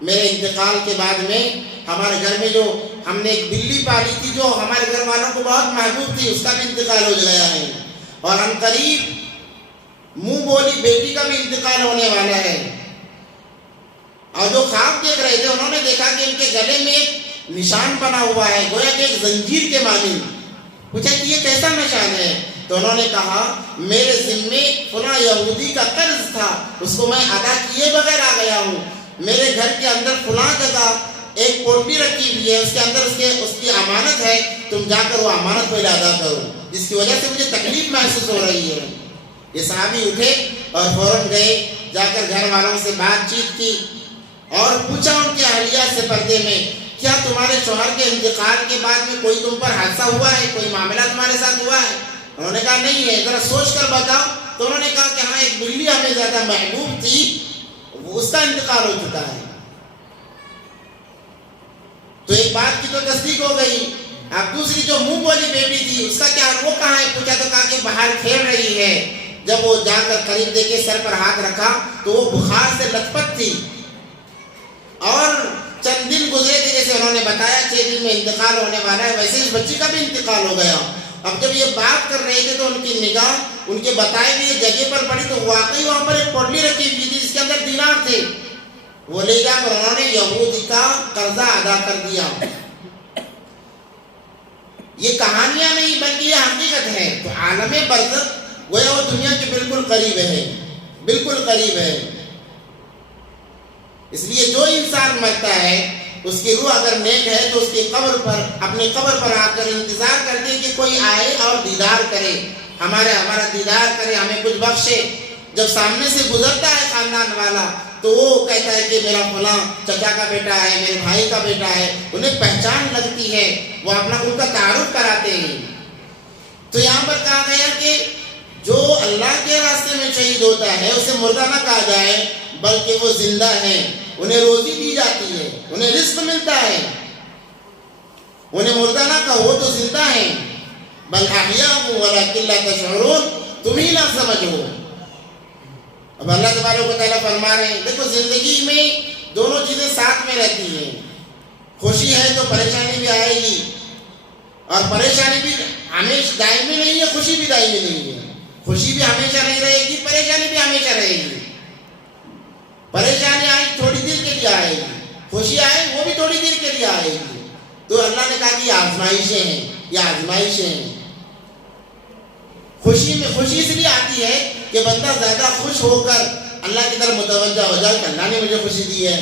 میرے انتقال کے بعد میں ہمارے گھر میں جو ہم نے ایک بلی پالی تھی جو ہمارے گھر والوں کو بہت محبوب تھی، اس کا بھی انتقال ہو گیا ہے، اور ہم قریب منہ بولی بیٹی کا بھی انتقال ہونے والا ہے۔ اور جو خواب دیکھ رہے تھے انہوں نے دیکھا کہ ان کے گلے میں ایک نشان بنا ہوا ہے، گویا کہ ایک زنجیر کے مانند۔ پوچھا کہ یہ کیسا نشان ہے؟ تو انہوں نے کہا میرے ذمے فلاں یہودی کا قرض تھا، اس کو میں ادا کیے بغیر آ گیا ہوں، میرے گھر کے اندر فلاں جگہ ایک پوٹلی رکھی ہوئی ہے، اس کے اندر اس کی امانت ہے، تم جا کر وہ امانت پہلے ادا کرو، جس کی وجہ سے مجھے تکلیف محسوس ہو رہی ہے۔ یہ صحابی اٹھے اور فوراً گئے، جا کر گھر والوں سے بات چیت کی اور پوچھا ان کے اہلیہ سے پردے میں، کیا تمہارے شوہر کے انتقال کے بعد میں کوئی تم پر حادثہ ہوا ہے، کوئی معاملہ تمہارے ساتھ ہوا ہے؟ انہوں نے کہا نہیں ہے، ذرا سوچ کر بتاؤ۔ تو انہوں نے کہا کہ ہاں ایک بلی ہمیں زیادہ محبوب تھی، اس کا انتقال ہو چکا ہے۔ تو ایک بات کی تو تصدیق ہو گئی، اب دوسری جو منہ بولی بیٹی تھی اس کا کیا، وہ کہاں ہے؟ پوچھا تو کہا کہ باہر کھیل رہی ہے۔ جب وہ جا کر قریب دیکھے، سر پر ہاتھ رکھا تو وہ بخار سے لت پت تھی، اور چند دن گزرے تھے، جیسے انہوں نے بتایا 6 دن میں انتقال ہونے والا ہے، ویسے اس بچی کا بھی انتقال ہو گیا۔ اب جب یہ بات کر رہے تھے تو ان کی نگاہ ان کے بتائے ہوئے جگہ پر پڑی، تو واقعی وہاں پر ایک پوٹلی رکھی ہوئی تھی جس کے اندر دینار تھے۔ وہ لے جا کر انہوں نے یہودی کا قرضہ ادا کر دیا۔ یہ کہانیاں نہیں بلکہ یہ حقیقت ہے۔ تو عالم برزخ گویا وہ دنیا کے بالکل قریب ہے، بالکل قریب ہے۔ اس لیے جو انسان مرتا ہے اس کی روح اگر نیک ہے تو اس کی قبر پر، اپنی قبر پر آ کر انتظار کرتے ہیں کہ کوئی آئے اور دیدار کرے، ہمارا دیدار کرے، ہمیں کچھ بخشے۔ جب سامنے سے گزرتا ہے خاندان والا تو وہ کہتا ہے کہ میرا فلاں چچا کا بیٹا ہے، میرے بھائی کا بیٹا ہے، انہیں پہچان لگتی ہے، وہ اپنا ان کا تعارف کراتے ہیں۔ تو یہاں پر کہا گیا کہ جو اللہ کے راستے میں شہید ہوتا ہے اسے مردہ نہ کہا جائے بلکہ وہ زندہ ہے، انہیں روزی دی جاتی ہے، انہیں رزق ملتا ہے، انہیں مردہ نہ کہو تو زندہ ہیں، بل احیاء ولکن لا تشعرون، تم ہی نہ سمجھو۔ اب اللہ تبارک و تعالیٰ فرما رہے ہیں دیکھو زندگی میں دونوں چیزیں ساتھ میں رہتی ہیں، خوشی ہے تو پریشانی بھی آئے گی، اور پریشانی بھی ہمیشہ دائمی نہیں ہے، خوشی بھی دائمی نہیں ہے، خوشی بھی ہمیشہ نہیں رہے گی، پریشانی بھی ہمیشہ رہے گی۔ پریشانی آئی تھوڑی دیر کے لیے آئے گی، خوشی آئے وہ بھی تھوڑی دیر کے لیے آئے گی۔ تو اللہ نے کہا کہ یہ آزمائشیں ہیں، یہ آزمائشیں ہیں۔ خوشی اس لیے آتی ہے کہ بندہ زیادہ خوش ہو کر اللہ کی طرف متوجہ ہو جائے کہ اللہ نے مجھے خوشی دی ہے۔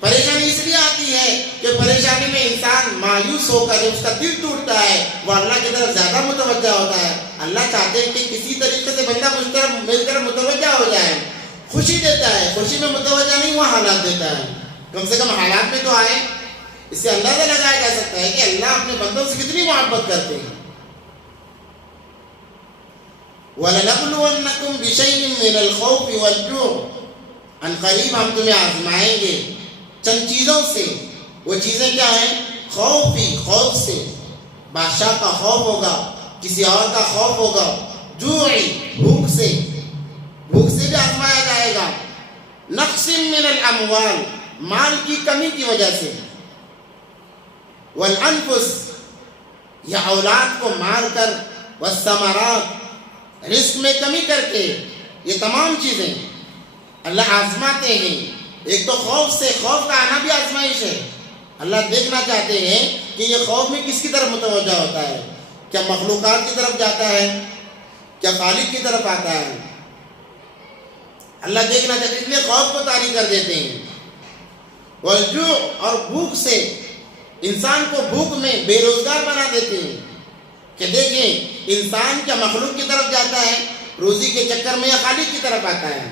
پریشانی اس لیے آتی ہے کہ پریشانی میں انسان مایوس ہو کر جب اس کا دل ٹوٹتا ہے وہ اللہ کی طرف زیادہ متوجہ ہوتا ہے۔ اللہ چاہتے ہیں کہ کسی طریقے سے بندہ مجھ طرف مل کر متوجہ ہو جائے، خوشی دیتا ہے، خوشی میں متوجہ نہیں، وہ حالات دیتا ہے، کم سے کم حالات میں تو آئے۔ اس سے اندازہ لگایا جا سکتا ہے کہ اللہ اپنے بندوں سے کتنی محبت کرتے ہیں۔ وَلَنَبْلُوَنَّكُمْ بِشَيْءٍ مِّنَ الْخَوْفِ وَالْجُوعِ، ان قریب ہم تمہیں آزمائیں گے چند چیزوں سے۔ وہ چیزیں کیا ہیں؟ خوف سے، بادشاہ کا خوف ہوگا، کسی اور کا خوف ہوگا، جوعی بھوک سے بھی آزمایا جائے گا، نقص من الاموال مال کی کمی کی وجہ سے، والانفس یا اولاد کو مار کر، والثمرات رزق میں کمی کر کے، یہ تمام چیزیں اللہ آزماتے ہیں۔ ایک تو خوف سے، خوف کا آنا بھی آزمائش ہے۔ اللہ دیکھنا چاہتے ہیں کہ یہ خوف میں کس کی طرف متوجہ ہوتا ہے، کیا مخلوقات کی طرف جاتا ہے، کیا خالق کی طرف آتا ہے۔ اللہ دیکھنا چاہتے ہیں، اس لیے خوف کو طاری کر دیتے ہیں۔ والجوع، اور بھوک سے، انسان کو بھوک میں بے روزگار بنا دیتے ہیں کہ دیکھیں انسان کیا مخلوق کی طرف جاتا ہے روزی کے چکر میں یا خالق کی طرف آتا ہے۔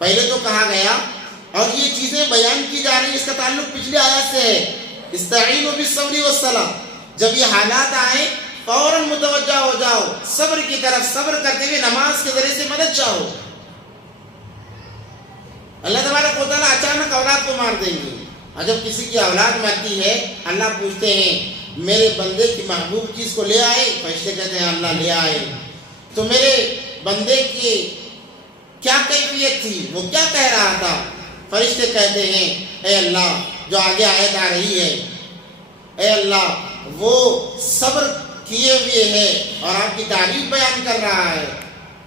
پہلے تو کہا گیا اور یہ چیزیں بیان کی جا رہی ہیں، اس کا تعلق پچھلی آیات سے ہے، استعینوا بالصبر والصلاۃ. جب یہ حالات آئیں فوراً متوجہ ہو جاؤ صبر کی طرف، صبر کرتے ہوئے نماز کے ذریعے سے مدد چاہو. اللہ تبارک و تعالیٰ اچانک اولاد کو مار دیں گے، اور جب کسی کی اولاد مرتی ہے اللہ پوچھتے ہیں میرے بندے کی محبوب چیز کو لے آئے؟ فرشتے کہتے ہیں اللہ لے آئے. تو میرے بندے کی کیا کیفیت تھی، وہ کیا کہہ رہا تھا؟ فرشتے کہتے ہیں اے اللہ، جو آگے آیت آ رہی ہے، اے اللہ وہ صبر کیے ہوئے ہے اور آپ کی تعریف بیان کر رہا ہے.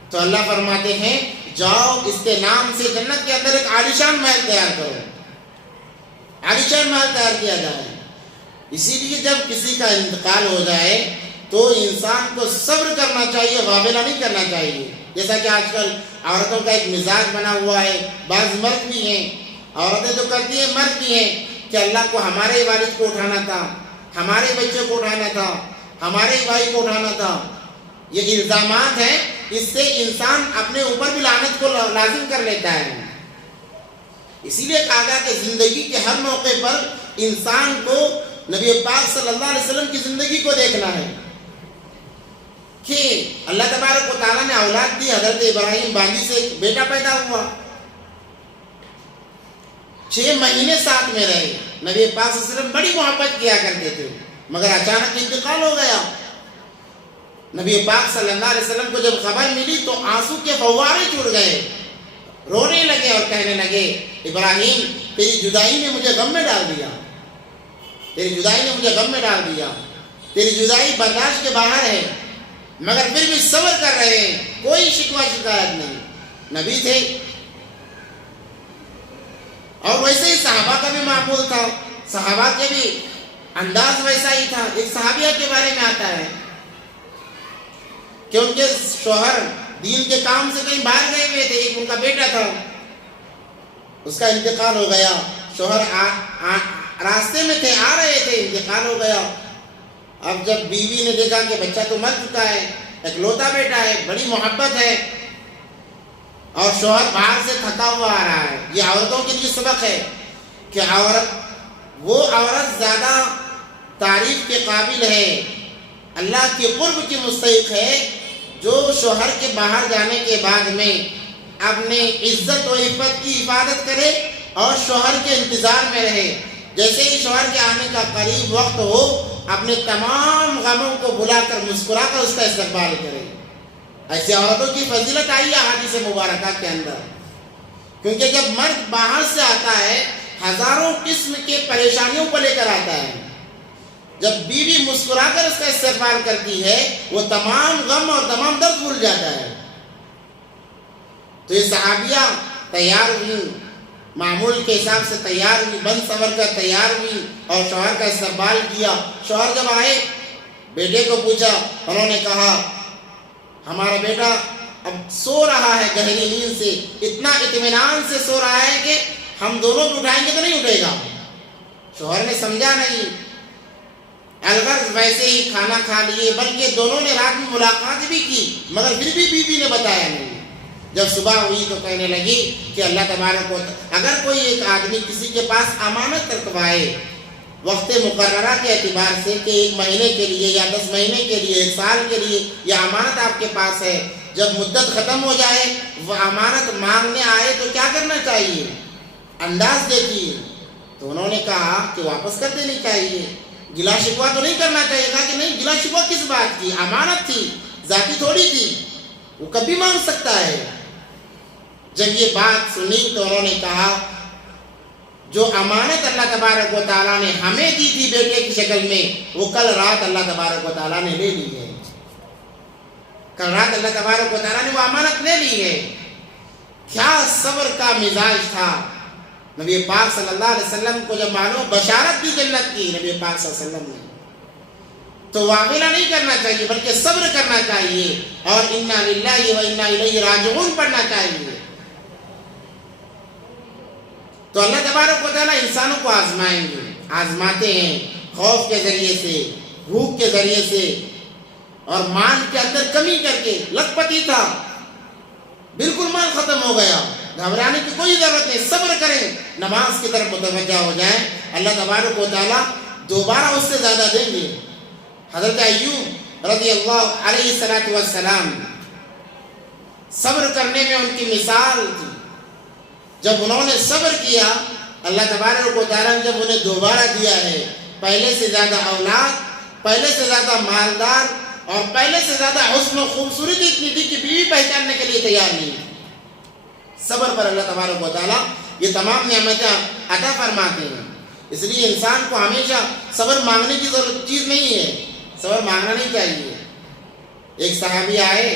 تو اللہ فرماتے ہیں جاؤ اس کے نام سے جنت کے اندر ایک عالیشان محل تیار کرو، عالیشان محل تیار کیا جائے. اسی لیے جب کسی کا انتقال ہو جائے تو انسان کو صبر کرنا چاہیے، غافلہ نہیں کرنا چاہیے. جیسا کہ آج کل عورتوں کا ایک مزاج بنا ہوا ہے، بعض مرد بھی ہیں، عورتیں تو کرتی ہیں مرد بھی ہیں کہ اللہ کو ہمارے والد کو اٹھانا تھا، ہمارے بچے کو اٹھانا تھا، ہمارے بھائی کو اٹھانا تھا. یہ الزامات ہیں، اس سے انسان اپنے اوپر بھی لعنت کو لازم کر لیتا ہے. اسی لیے کہا گیا کہ زندگی کے ہر موقع پر انسان کو نبی پاک صلی اللہ علیہ وسلم کی زندگی کو دیکھنا ہے کہ اللہ تبارک و تعالیٰ نے اولاد دی. حضرت ابراہیم باندی سے ایک بیٹا پیدا ہوا، 6 مہینے ساتھ میں رہے. نبی پاک صلی اللہ علیہ وسلم بڑی محبت کیا کرتے تھے، مگر اچانک انتقال ہو گیا. نبی پاک صلی اللہ علیہ وسلم کو جب خبر ملی تو آنسو کے فوارے چھوڑ گئے، رونے لگے اور کہنے لگے ابراہیم تیری جدائی نے مجھے غم میں ڈال دیا، تیری جدائی نے مجھے غم میں ڈال دیا، تیری جدائی برداشت کے باہر ہے، مگر پھر بھی صبر کر رہے ہیں، کوئی شکوہ شکایت نہیں. نبی تھے اور ویسے ہی صحابہ کا بھی معمول تھا، صحابہ کے بھی انداز ویسا ہی تھا. ایک صحابیہ کے بارے میں آتا ہے کہ ان کے شوہر دین کے کام سے کہیں باہر گئے ہوئے تھے، ایک ان کا بیٹا تھا، اس کا انتقال ہو گیا. شوہر راستے میں تھے، آ رہے تھے، انتقال ہو گیا. اب جب بیوی نے دیکھا کہ بچہ تو مر چکا ہے، اکلوتا بیٹا ہے، بڑی محبت ہے، اور شوہر باہر سے تھکا ہوا آ رہا ہے. یہ عورتوں کے لیے سبق ہے کہ وہ عورت زیادہ تعریف کے قابل ہے، اللہ کے قرب کی مستحق ہے، جو شوہر کے باہر جانے کے بعد میں اپنے عزت و عفت کی حفاظت کرے اور شوہر کے انتظار میں رہے. جیسے ہی شوہر کے آنے کا قریب وقت ہو اپنے تمام غموں کو بھلا کر مسکرا کر اس کا استقبال کرے. ایسی عورتوں کی فضیلت آئی ہے حدیث مبارکہ کے اندر، کیونکہ جب مرد باہر سے آتا ہے ہزاروں قسم کے پریشانیوں کو لے کر آتا ہے، جب بیوی مسکرا کر اس کا استقبال کرتی ہے وہ تمام غم اور تمام درد بھول جاتا ہے. تو یہ صحابیہ تیار ہوئی، معمول کے حساب سے تیار ہوئی، بند سنور کر تیار ہوئی اور شوہر کا استقبال کیا. شوہر جب آئے بیٹے کو پوچھا، انہوں نے کہا ہمارا بیٹا اب سو رہا ہے گہری نیند سے، اتنا اطمینان سے سو رہا ہے کہ ہم دونوں کو اٹھائیں گے تو نہیں اٹھے گا. شوہر نے سمجھا نہیں، الغرض ویسے ہی کھانا کھا لیے، بلکہ دونوں نے رات میں ملاقات بھی کی، مگر پھر بھی بیوی نے بتایا نہیں. جب صبح ہوئی تو کہنے لگی کہ اللہ تبارک و تعالیٰ اگر کوئی ایک آدمی کسی کے پاس امانت رکھوائے وقت مقررہ کے اعتبار سے کہ 1 مہینے کے لیے یا 10 مہینے کے لیے 1 سال کے لیے یہ امانت آپ کے پاس ہے، جب مدت ختم ہو جائے وہ امانت مانگنے آئے تو کیا کرنا چاہیے؟ انداز دیکھیے. تو انہوں نے کہا کہ واپس کر دینی چاہیے، گلا شکوہ تو نہیں کرنا چاہیے. کہا کہ نہیں، گلا شکوہ کس بات کی؟ امانت تھی، ذاتی تھوڑی تھی، وہ کبھی مانگ سکتا ہے. جب یہ بات سنی تو انہوں نے کہا جو امانت اللہ تبارک و تعالیٰ نے ہمیں دی تھی بیٹے کی شکل میں وہ کل رات اللہ تبارک و تعالیٰ نے لے لی ہے. کل رات اللہ تبارک و تعالیٰ نے وہ امانت لے لی ہے. کیا صبر کا مزاج تھا. نبی پاک صلی اللہ علیہ وسلم کو جب معلوم بشارت دی جنت کی نبی پاک صلی اللہ علیہ وسلم نے، تو واغلہ نہیں کرنا چاہیے بلکہ صبر کرنا چاہیے اور انا للہ و انا الیہ راجعون پڑھنا چاہیے. تو اللہ تبارک و تعالیٰ انسانوں کو آزمائیں گے، آزماتے ہیں خوف کے ذریعے سے، بھوک کے ذریعے سے، اور مال کے اندر کمی کر کے. لکھپتی تھا، بالکل مال ختم ہو گیا، گھبرانے کی کوئی ضرورت نہیں، صبر کریں، نماز کی طرف متوجہ ہو جائیں، اللہ تبارک و تعالیٰ دوبارہ اس سے زیادہ دیں گے۔ حضرت ایوب رضی اللہ علیہ السلام صبر کرنے میں ان کی مثال تھی۔ جب انہوں نے صبر کیا، اللہ تبارک و تعالیٰ نے جب انہیں دوبارہ دیا ہے، پہلے سے زیادہ اولاد، پہلے سے زیادہ مالدار اور پہلے سے زیادہ حسن و خوبصورتی اتنی تھی کہ بیوی پہچاننے کے لیے تیار نہیں۔ صبر پر اللہ تبارک و تعالیٰ یہ تمام نعمتیں عطا فرماتے ہیں۔ اس لیے انسان کو ہمیشہ صبر مانگنے کی ضرورت چیز نہیں ہے، صبر مانگنا نہیں چاہیے۔ ایک صحابی آئے،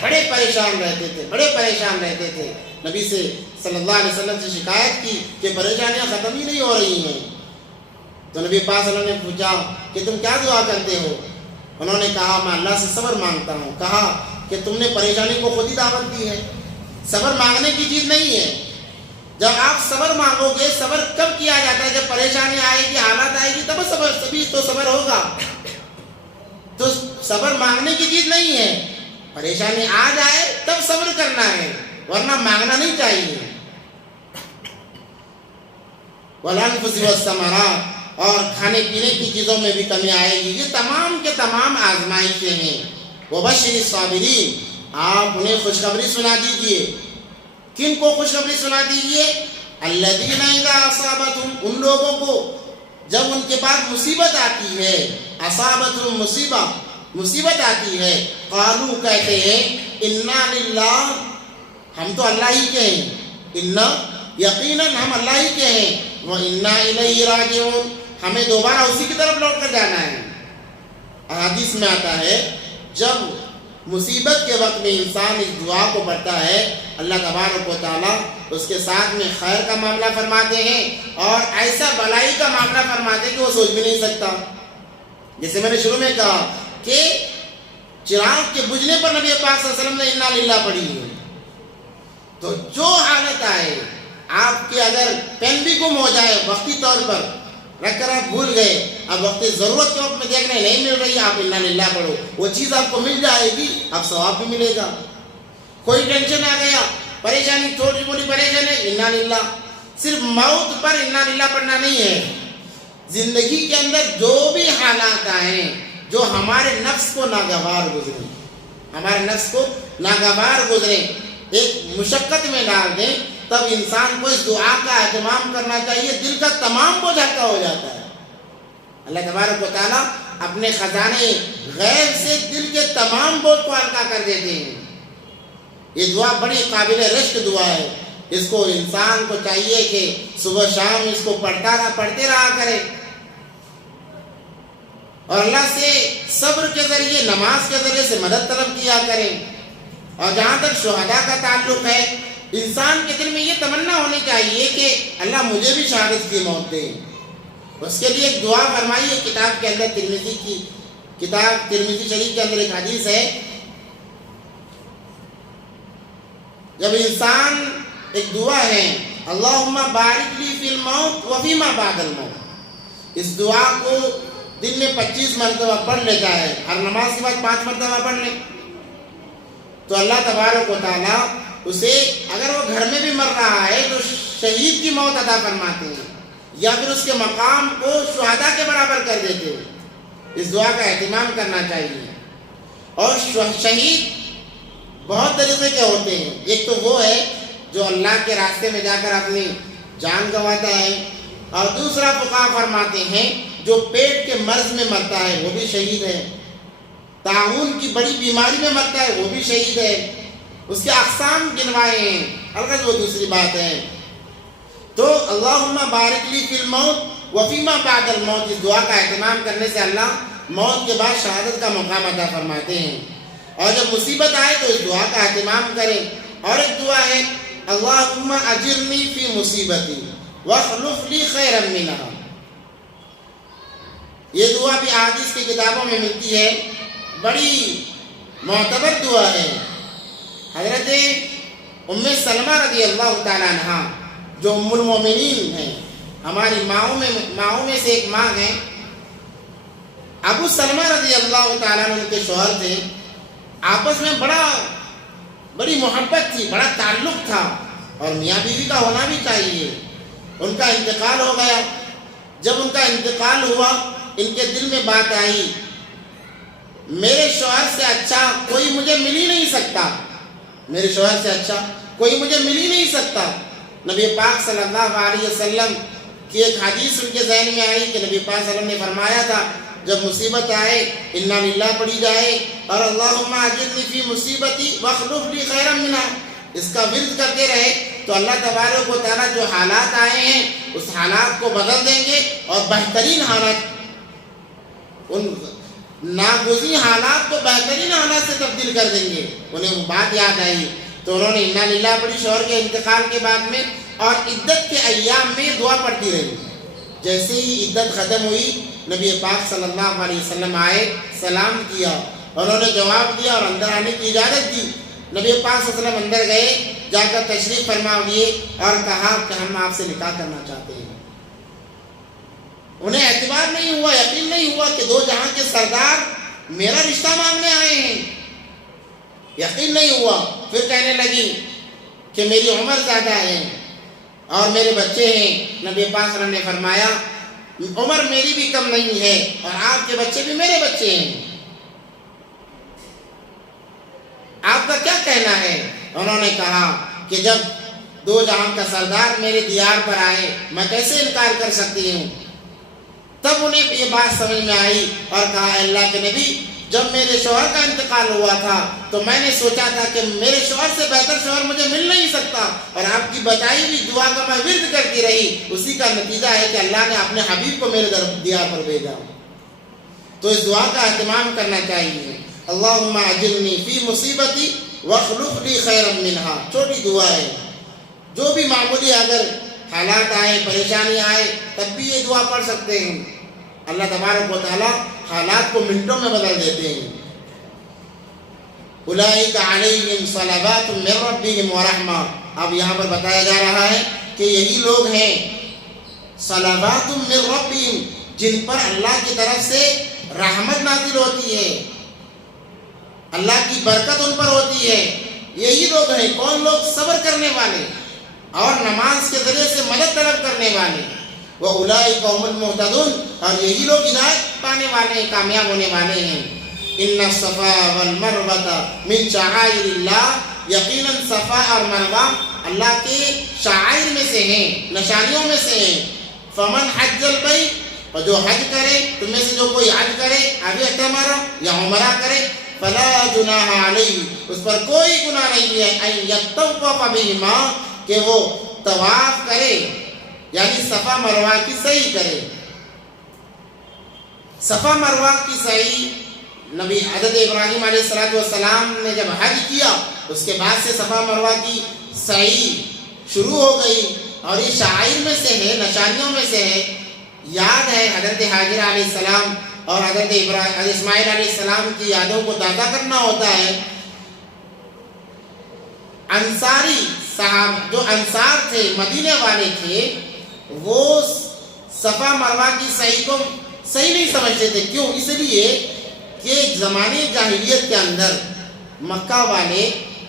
بڑے پریشان رہتے تھے، نبی سے صلی اللہ علیہ وسلم سے شکایت کی کہ پریشانیاں ختم ہی نہیں ہو رہی ہیں۔ تو نبی پاک صلی اللہ علیہ وسلم نے پوچھا کہ تم کیا دعا کرتے ہو؟ انہوں نے کہا میں اللہ سے صبر مانگتا ہوں۔ کہا کہ تم نے پریشانی کو خود ہی دعوت دی ہے، صبر مانگنے کی چیز نہیں ہے۔ جب آپ صبر مانگو گے، صبر کب کیا جاتا ہے؟ جب پریشانی آئے گی، حالات آئے گی، تب تبھی تو صبر ہوگا۔ تو صبر مانگنے کی چیز نہیں ہے، پریشانی آ جائے تب صبر کرنا ہے، ورنہ مانگنا نہیں چاہیے۔ وَالْأَنفُسِ وَالثَّمَرَاتِ، اور کھانے پینے کی چیزوں میں بھی کمی آئے گی۔ یہ تمام کے تمام آزمائشیں ہیں۔ وَبَشِّرِ الصَّابِرِينَ، آپ انہیں خوشخبری سنا دیجئے۔ کن کو خوشخبری سنا دیجئے؟ الَّذِينَ إِذَا أَصَابَتْهُمْ، ان لوگوں کو جب ان کے پاس مصیبت آتی ہے، اصابتہم مصیبت آتی ہے، قالوا کہتے ہیں اِنَّا لِلَّهِ، ہم تو اللہ ہی کے ہیں، اِنَّا یقیناً ہم اللہ ہی کے ہیں، وَإِنَّا إِلَيْهِ رَاجِعُونَ، ہمیں دوبارہ اسی کی طرف لوٹ کر جانا ہے۔ حدیث میں آتا ہے جب مصیبت کے وقت میں انسان اس دعا کو پڑھتا ہے، اللہ تبارک و تعالیٰ اس کے ساتھ میں خیر کا معاملہ فرماتے ہیں اور ایسا بلائی کا معاملہ فرماتے ہیں کہ وہ سوچ بھی نہیں سکتا۔ جیسے میں نے شروع میں کہا کہ چراغ کے بجھنے پر نبی پاک صلی اللہ علیہ وسلم نے اِنَّا لِلَّهِ پڑھی ہے۔ تو جو حالت آئے، آپ کے اگر پین بھی گم ہو جائے، وقتی طور پر رکھ کر آپ بھول گئے، اب وقت ضرورت کے وقت میں دیکھ رہے نہیں مل رہی، آپ اِنَّا لِلَّهِ پڑھو، وہ چیز آپ کو مل جائے گی، آپ ثواب بھی ملے گا۔ کوئی ٹینشن آ گیا، پریشانی، چھوٹی موٹی پریشانی، اِنَّا لِلَّهِ، صرف موت پر اِنَّا لِلَّهِ پڑھنا نہیں ہے۔ زندگی کے اندر جو بھی حالات آئیں جو ہمارے نفس کو ناگوار گزریں، ہمارے نفس کو ناگوار گزریں، ایک مشقت میں ڈال دیں، تب انسان کو اس دعا کا اہتمام کرنا چاہیے، دل کا تمام بوجھ ہلکا ہو جاتا ہے۔ اللہ تبارک و تعالیٰ اپنے خزانے غیب سے دل کے تمام بوجھ کو ہلکا کر دیتے ہیں۔ یہ دعا بڑی قابل رشک دعا ہے، اس کو انسان کو چاہیے کہ صبح شام اس کو پڑھتے رہا کرے، اور اللہ سے صبر کے ذریعے، نماز کے ذریعے سے مدد طلب کیا کریں۔ اور جہاں تک شہداء کا تعلق ہے، انسان کے دل میں یہ تمنا ہونی چاہیے کہ اللہ مجھے بھی شہادت کی موت دے۔ اس کے لیے ایک دعا فرمائی ہے کتاب کے اندر، ترمذی شریف کے اندر ایک حدیث ہے، جب انسان ایک دعا ہے اللہم بارک لی فی الموت وفیما بعد الموت، اس دعا کو دن میں 25 مرتبہ پڑھ لیتا ہے، ہر نماز کے بعد 5 مرتبہ پڑھ لے، تو اللہ تبارک و تعالیٰ اسے، اگر وہ گھر میں بھی مر رہا ہے تو شہید کی موت عطا فرماتے ہیں، یا پھر اس کے مقام کو شہداء کے برابر کر دیتے ہیں۔ اس دعا کا اہتمام کرنا چاہیے۔ اور شہید بہت طریقے کے ہوتے ہیں، ایک تو وہ ہے جو اللہ کے راستے میں جا کر اپنی جان گنواتا ہے، اور دوسرا فقہا فرماتے ہیں جو پیٹ کے مرض میں مرتا ہے وہ بھی شہید ہے، طاعون کی بڑی بیماری میں مرتا ہے وہ بھی شہید ہے۔ اس کے اقسام گنوائے ہیں، البتہ وہ دوسری بات ہے۔ تو اللہم بارک لی فی الموت وفیما بعد الموت، اس دعا کا اہتمام کرنے سے اللہ موت کے بعد شہادت کا مقام عطا فرماتے ہیں۔ اور جب مصیبت آئے تو اس دعا کا اہتمام کریں۔ اور ایک دعا ہے اللہم اجرنی فی مصیبتی واخلف لی خیرا منہا، یہ دعا بھی احادیث کی کتابوں میں ملتی ہے، بڑی معتبر دعا ہے۔ حضرت ام سلمہ رضی اللہ تعالیٰ عنہ جو ام المومنین ہیں، ہماری ماؤں میں سے ایک ماں ہیں، ابو سلمہ رضی اللہ تعالیٰ عنہ ان کے شوہر تھے، آپس میں بڑی محبت تھی، بڑا تعلق تھا، اور میاں بیوی کا ہونا بھی چاہیے. ان کا انتقال ہو گیا. جب ان کا انتقال ہوا ان کے دل میں بات آئی میرے شوہر سے اچھا کوئی مجھے مل ہی نہیں سکتا, میرے شوہر سے اچھا کوئی مجھے مل ہی نہیں سکتا. نبی پاک صلی اللہ علیہ وسلم کی ایک حدیث ان کے ذہن میں آئی کہ نبی پاک صلی اللہ علیہ وسلم نے فرمایا تھا جب مصیبت آئے انا للہ پڑھی جائے اور اللہم اجرنی فی مصیبتی واخلف لی خیرا منہا, اس کا ورد کرتے رہے تو اللہ تبارک و تعالیٰ جو حالات آئے ہیں اس حالات کو بدل دیں گے اور بہترین حالات, ان ناگزیر حالات کو بہترین حالات سے تبدیل کر دیں گے. انہیں وہ بات یاد آئی تو انہوں نے انا للہ پڑھی شوہر کے انتقال کے بعد میں, اور عدت کے ایام میں دعا پڑھتی رہی. جیسے ہی عدت ختم ہوئی نبی پاک صلی اللہ علیہ وسلم آئے, سلام کیا, انہوں نے جواب دیا اور اندر آنے کی اجازت دی. نبی پاک صلی اللہ علیہ وسلم اندر گئے, جا کر تشریف فرما لیے اور کہا کہ ہم آپ سے نکاح کرنا چاہتے ہیں. انہیں اعتبار نہیں ہوا, یقین نہیں ہوا کہ دو جہاں کے سردار میرا رشتہ مانگنے آئے ہیں, یقین نہیں ہوا. پھر کہنے لگی کہ میری عمر زیادہ ہے اور میرے بچے ہیں. نبی پاک صلی اللہ علیہ وسلم نے فرمایا عمر میری بھی کم نہیں ہے اور آپ کے بچے بھی میرے بچے ہیں, آپ کا کیا کہنا ہے؟ انہوں نے کہا کہ جب دو جہاں کا سردار میرے دیار پر آئے میں کیسے انکار کر سکتی ہوں. تب انہیں یہ بات سمجھ میں آئی اور کہا اللہ کے نبی جب میرے شوہر کا انتقال ہوا تھا تو میں نے سوچا تھا کہ میرے شوہر سے بہتر شوہر مجھے مل نہیں سکتا, اور آپ کی بتائی ہوئی دعا کا میں ورد کرتی رہی, اسی کا نتیجہ ہے کہ اللہ نے اپنے حبیب کو میرے دیار پر بھیجا. تو اس دعا کا اہتمام کرنا چاہیے. اللہم اجرنی فی مصیبتی واخلف لی خیرا منہا, چھوٹی دعا ہے. جو بھی معمولی اگر حالات آئے, پریشانی آئے, تب بھی یہ دعا پڑھ سکتے ہیں. اللہ تبارک و تعالیٰ حالات کو منٹوں میں بدل دیتے ہیں. اولئک علیہم صلوات من ربہم ورحمہ. اب یہاں پر بتایا جا رہا ہے کہ یہی لوگ ہیں صلوات من ربہم جن پر اللہ کی طرف سے رحمت نازل ہوتی ہے, اللہ کی برکت ان پر ہوتی ہے. یہی لوگ ہیں. کون لوگ؟ صبر کرنے والے اور نماز کے ذریعے سے مدد طلب کرنے والے. وَأُولَئِكَ هُمُ الْمُهْتَدُونَ, اور یہی لوگ ہدایت پانے والے ہیں, کامیاب ہونے والے ہیں. إِنَّ الصَّفَا وَالْمَرْوَةَ مِنْ شَعَائِرِ اللَّهِ, یقیناً صفا اور مروہ اللہ کے شعائر میں سے ہیں, نشانیوں میں سے ہیں. فَمَنْ حَجَّ الْبَيْتَ, اور جو حج کرے, تم میں سے جو کوئی حج کرے ابھی اعتمارہ یا عمرہ کرے, فَلَا جُنَاحَ عَلَيْهِ, اس پر کوئی گناہ نہیں ہے, أَن يَطَّوَّفَ بِهِمَا, کہ وہ طواف کرے, یعنی صفا مروہ کی صحیح کرے. صفا مروہ کی صحیح نبی حضرت ابراہیم علیہ السلام نے جب حج کیا اس کے بعد سے صفا مروہ کی صحیح شروع ہو گئی, اور یہ شعائر میں سے ہے, نشانیوں میں سے ہے. یاد ہے حضرت حاجر علیہ السلام اور حضرت اسماعیل علیہ السلام کی یادوں کو تازہ کرنا ہوتا ہے. انصاری صاحب جو انصار تھے, مدینے والے تھے, وہ صفا مروہ کی صحیح کو صحیح نہیں سمجھتے تھے. کیوں؟ اس لیے کہ زمانے جاہلیت کے اندر مکہ والے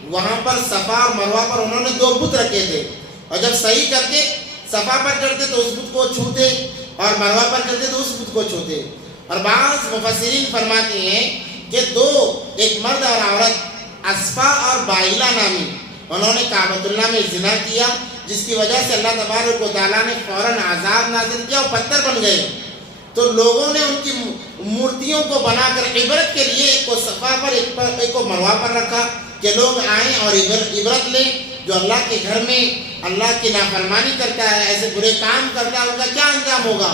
وہاں پر صفا اور مروہ پر انہوں نے دو بت رکھے تھے, اور جب صحیح کرتے صفا پر چڑھتے تو اس بت کو چھوتے اور مروہ پر چڑھتے تو اس بت کو چھوتے. اور بعض مفسرین فرماتے ہیں کہ دو, ایک مرد اور عورت اسفا اور بائلہ نامی, انہوں نے کعبۃ اللہ میں زنا کیا, جس کی وجہ سے اللہ تبارک و تعالیٰ نے فوراً عذاب نازل کیا اور پتھر بن گئے. تو لوگوں نے ان کی مورتیوں کو بنا کر عبرت کے لیے ایک کو صفا پر ایک کو مروہ پر رکھا کہ لوگ آئیں اور عبرت لیں. جو اللہ کے گھر میں اللہ کی نافرمانی کرتا ہے, ایسے برے کام کرتا ہے, ان کا کیا انجام ہوگا.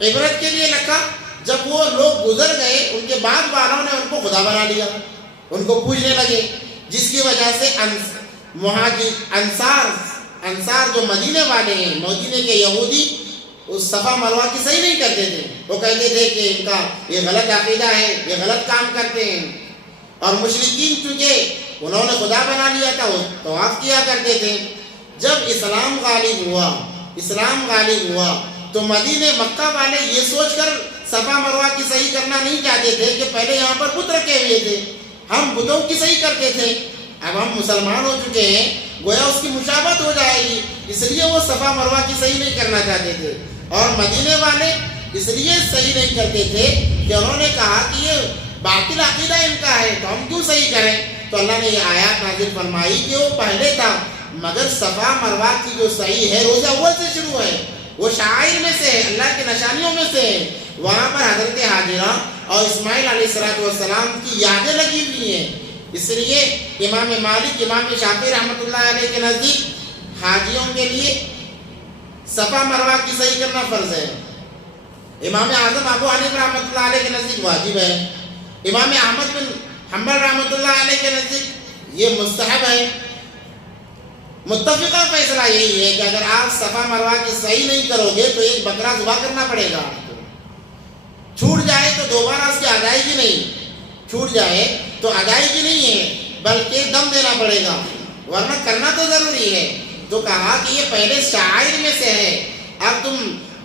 عبرت کے لیے رکھا. جب وہ لوگ گزر گئے ان کے بعد والوں نے ان کو خدا بنا لیا, ان کو پوجنے لگے, جس کی وجہ سے انصار جو مدینے والے ہیں, مدینے کے یہودی, اس صفا مروہ کی صحیح نہیں کرتے تھے. وہ کہتے تھے کہ ان کا یہ غلط عقیدہ ہے, یہ غلط کام کرتے ہیں. اور مشرکین چونکہ انہوں نے خدا بنا لیا تھا, وہ طواف کیا کرتے تھے. جب اسلام غالب ہوا تو مدینے مکہ والے یہ سوچ کر صفا مروہ کی صحیح کرنا نہیں چاہتے تھے کہ پہلے یہاں پر بت رکھے ہوئے تھے, ہم بتوں کی صحیح کرتے تھے. اب ہم مسلمان ہو چکے ہیں, گویا اس کی مشابہت ہو جائے گی، اس لیے وہ صفا مروہ کی صحیح نہیں کرنا چاہتے تھے۔ اور مدینے والے اس لیے صحیح نہیں کرتے تھے کہ انہوں نے کہا کہ یہ باطل عقیدہ ان کا ہے تو ہم کیوں صحیح کریں؟ تو اللہ نے یہ آیات نازل فرمائی کہ وہ پہلے تھا، مگر صفا مروہ کی جو صحیح ہے روز اول سے شروع ہے، وہ شعائر میں سے ہے، اللہ کے نشانیوں میں سے ہے۔ وہاں پر حضرت حاجرہ اور اسماعیل علیہ السلام کی یادیں لگی ہوئی ہیں، اس لیے امام مالک، امام شافعی رحمۃ اللہ علیہ کے نزدیک حاجیوں کے لیے صفا مروہ کی صحیح کرنا فرض ہے۔ امام اعظم ابو حنیفہ رحمۃ اللہ علیہ کے نزدیک واجب ہے۔ امام احمد بن حنبل رحمۃ اللہ علیہ کے نزدیک یہ مستحب ہے۔ متفقہ فیصلہ یہی ہے کہ اگر آپ صفا مروہ کی صحیح نہیں کرو گے تو ایک بکرا ذبح کرنا پڑے گا، چھوٹ جائے تو دوبارہ اس کی ادائیگی نہیں، چھوٹ جائے تو ادائیگی نہیں ہے بلکہ دم دینا پڑے گا، ورنہ کرنا تو ضروری ہے۔ تو کہا کہ یہ پہلے شعائر میں سے ہے، اب تم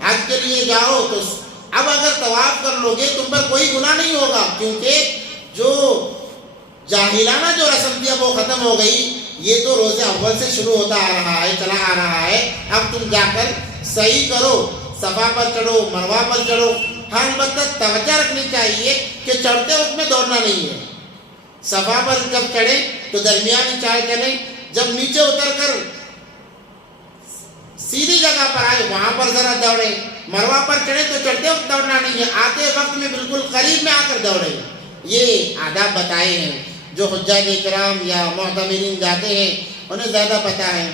حج کے لیے جاؤ تو اب اگر طواف کر لو گے تم پر کوئی گناہ نہیں ہوگا، کیونکہ جو جاہلانہ جو رسم تھی اب وہ ختم ہو گئی، یہ تو روز اول سے شروع ہوتا آ رہا ہے، چلا آ رہا ہے، اب تم جا کر صحیح کرو، صفا پر چڑھو، مروہ پر چڑھو۔ ہاں البتہ توجہ رکھنی چاہیے کہ چڑھتے وقت میں دوڑنا نہیں ہے، صفا پر جب چڑھیں تو درمیانی چال چلیں، جب نیچے اتر کر سیدھی جگہ پر آئے وہاں پر ذرا دوڑیں، مروہ پر چڑھے تو چڑھتے وقت دوڑنا نہیں ہے، آتے وقت میں بالکل قریب میں آ کر دوڑیں۔ یہ آداب بتائے ہیں، جو حجاج کرام یا معتمرین جاتے ہیں انہیں زیادہ پتہ ہے۔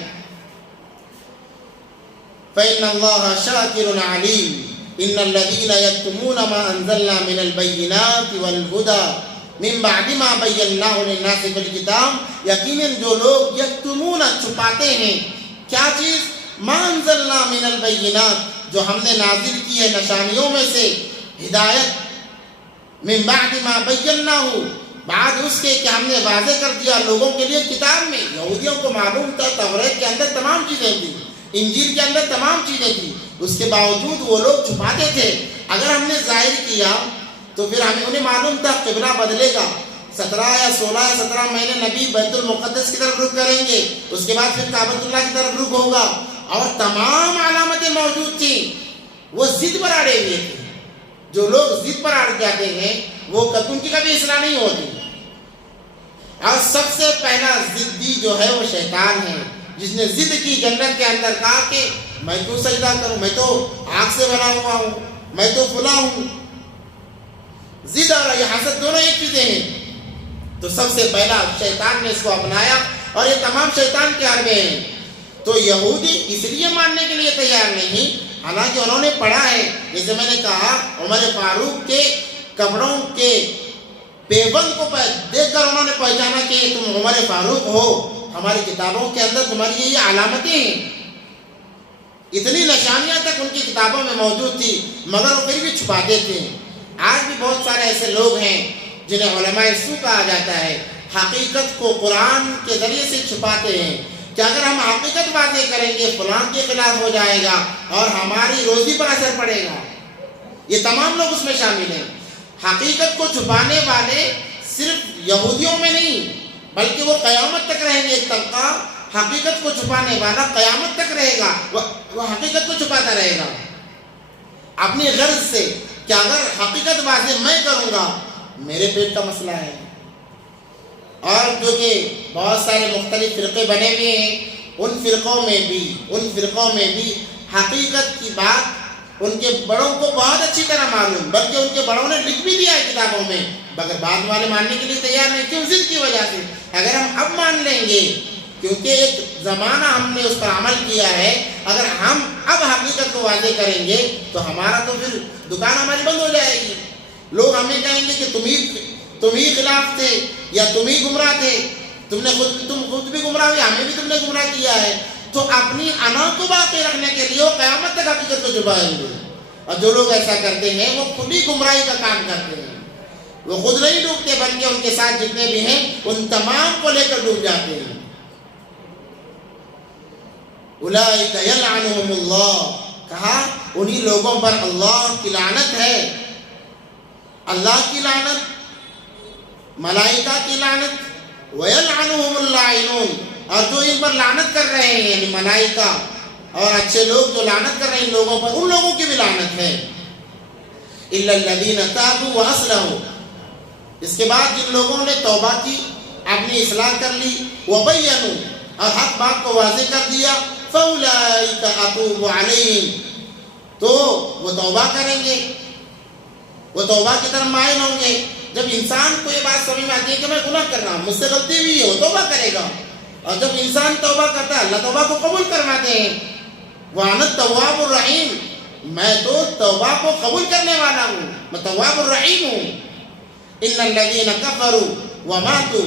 فَإِنَّ اللَّهَ شَاكِرٌ عَلِيمٌ إِنَّ الَّذِينَ يَكْتُمُونَ مَا أَنزَلْنَا مِنَ الْبَيِّنَاتِ وَالْهُدَى مِن بَعْدِ مَا بَيَّنَّاهُ لِلنَّاسِ فِي الْكِتَابِ، یقیناً جو لوگ یکتمون چھپاتے ہیں کیا چیز؟ ما انزلنا من البینات، جو ہم نے نازل کی ہے نشانیوں میں سے ہدایت، من بعد ما بیناہ، بعد اس کے کہ ہم نے واضح کر دیا لوگوں کے لیے کتاب میں۔ یہودیوں کو معلوم تھا توریت کے اندر تمام چیزیں تھیں، انجیل کے اندر تمام چیزیں تھیں، اس کے باوجود وہ لوگ چھپاتے تھے۔ اگر ہم نے ظاہر کیا تو پھر انہیں معلوم تھا قبلہ بدلے گا، 17 یا 16 یا 17 مہینے نبی بیت المقدس کی طرف رخ کریں گے، اس کے بعد پھر کعبۃ اللہ کی طرف رخ ہوگا، اور تمام علامتیں موجود تھیں۔ وہ ضد پر اڑے ہوئے تھے۔ جو لوگ ضد پر اڑ جاتے ہیں وہ ان کی کبھی اصلاح نہیں ہوتی۔ اور سب سے پہلا ضدی جو ہے وہ شیطان ہے، جس نے ضد کی جنت کے اندر، کہا کہ میں کیوں سجدہ کروں، میں تو آگ سے بنا ہوا ہوں، میں تو فلاں ہوں۔ ضد اور یہ حسد دونوں ایک چیزیں ہیں۔ تو سب سے پہلا شیطان نے اس کو اپنایا، اور یہ تمام شیطان کے حربے ہیں۔ تو یہودی اس لیے ماننے کے لیے تیار نہیں، حالانکہ انہوں نے پڑھا ہے، جیسے میں نے کہا عمر فاروق کے کپڑوں کے پیبند کو دیکھ کر انہوں نے پہچانا کہ تم عمر فاروق ہو، ہماری کتابوں کے اندر تمہاری یہ علامتیں ہیں۔ اتنی نشانیاں تک ان کی کتابوں میں موجود تھی، مگر وہ پھر بھی چھپاتے تھے۔ آج بھی بہت سارے ایسے لوگ ہیں جنہیں علماء سو کہا جاتا ہے، حقیقت کو قرآن کے ذریعے سے چھپاتے ہیں کہ اگر ہم حقیقت واضح کریں گے فلاں کے خلاف ہو جائے گا اور ہماری روزی پر اثر پڑے گا۔ یہ تمام لوگ اس میں شامل ہیں۔ حقیقت کو چھپانے والے صرف یہودیوں میں نہیں بلکہ وہ قیامت تک رہیں گے۔ ایک طبقہ حقیقت کو چھپانے والا قیامت تک رہے گا، وہ حقیقت کو چھپاتا رہے گا اپنی غرض سے کہ اگر حقیقت واضح میں کروں گا میرے پیٹ کا مسئلہ ہے۔ اور جو کہ بہت سارے مختلف فرقے بنے ہوئے ہیں، ان فرقوں میں بھی حقیقت کی بات ان کے بڑوں کو بہت اچھی طرح معلوم، بلکہ ان کے بڑوں نے لکھ بھی دیا ہے کتابوں میں، مگر بعد والے ماننے کے لیے تیار نہیں۔ کیوں؟ ضد کی وجہ سے۔ اگر ہم اب مان لیں گے، کیونکہ ایک زمانہ ہم نے اس پر عمل کیا ہے، اگر ہم اب حقیقت کو واضح کریں گے تو ہمارا تو پھر دکان ہماری بند ہو جائے گی۔ لوگ ہمیں کہیں گے کہ تم ہی خلاف تھے یا تم ہی گمراہ تھے، تم خود بھی گمراہ ہوئے، ہمیں بھی تم نے گمراہ کیا ہے۔ تو اپنی انا کو باقی رکھنے کے لیے وہ قیامت تک حقیقت کو چھپائیں گے، اور جو لوگ ایسا کرتے ہیں وہ خود ہی گمراہی کا کام کرتے ہیں۔ وہ خود نہیں ڈوبتے بلکہ ان کے ساتھ جتنے بھی ہیں ان تمام کو لے کر ڈوب جاتے ہیں۔ اولئک یلعنہم اللہ، کہا انہی لوگوں پر اللہ کی لعنت ہے، اللہ کی لعنت، ملائکہ کی لعنت، وَيَلْعَنُهُمُ اللَّاعِنُونَ، اور جو ان پر لعنت کر رہے ہیں یعنی ملائکہ اور اچھے لوگ جو لعنت کر رہے ہیں ان لوگوں پر، ان لوگوں کی بھی لعنت ہے۔ الا الذین تابوا واصلحوا، اس کے بعد جن لوگوں نے توبہ کی، اپنی اصلاح کر لی، وبینوا، اور حق بات کو واضح کر دیا، فاولئک اتوب علیہم، تو وہ توبہ کریں گے، وہ توبہ کی طرف مائل ہوں گے۔ جب انسان کو یہ بات سمجھ میں آتی ہے کہ میں گناہ کر رہا ہوں، مجھ سے غلطی ہوئی ہے، وہ توبہ کرے گا، اور جب انسان توبہ کرتا ہے اللہ توبہ کو قبول فرماتے ہیں۔ وَأَنَا التَّوَّابُ الرَّحِيمُ، میں تو توبہ کو قبول کرنے والا ہوں، میں تواب الرحیم ہوں۔ ان الذین کفروا وماتوا،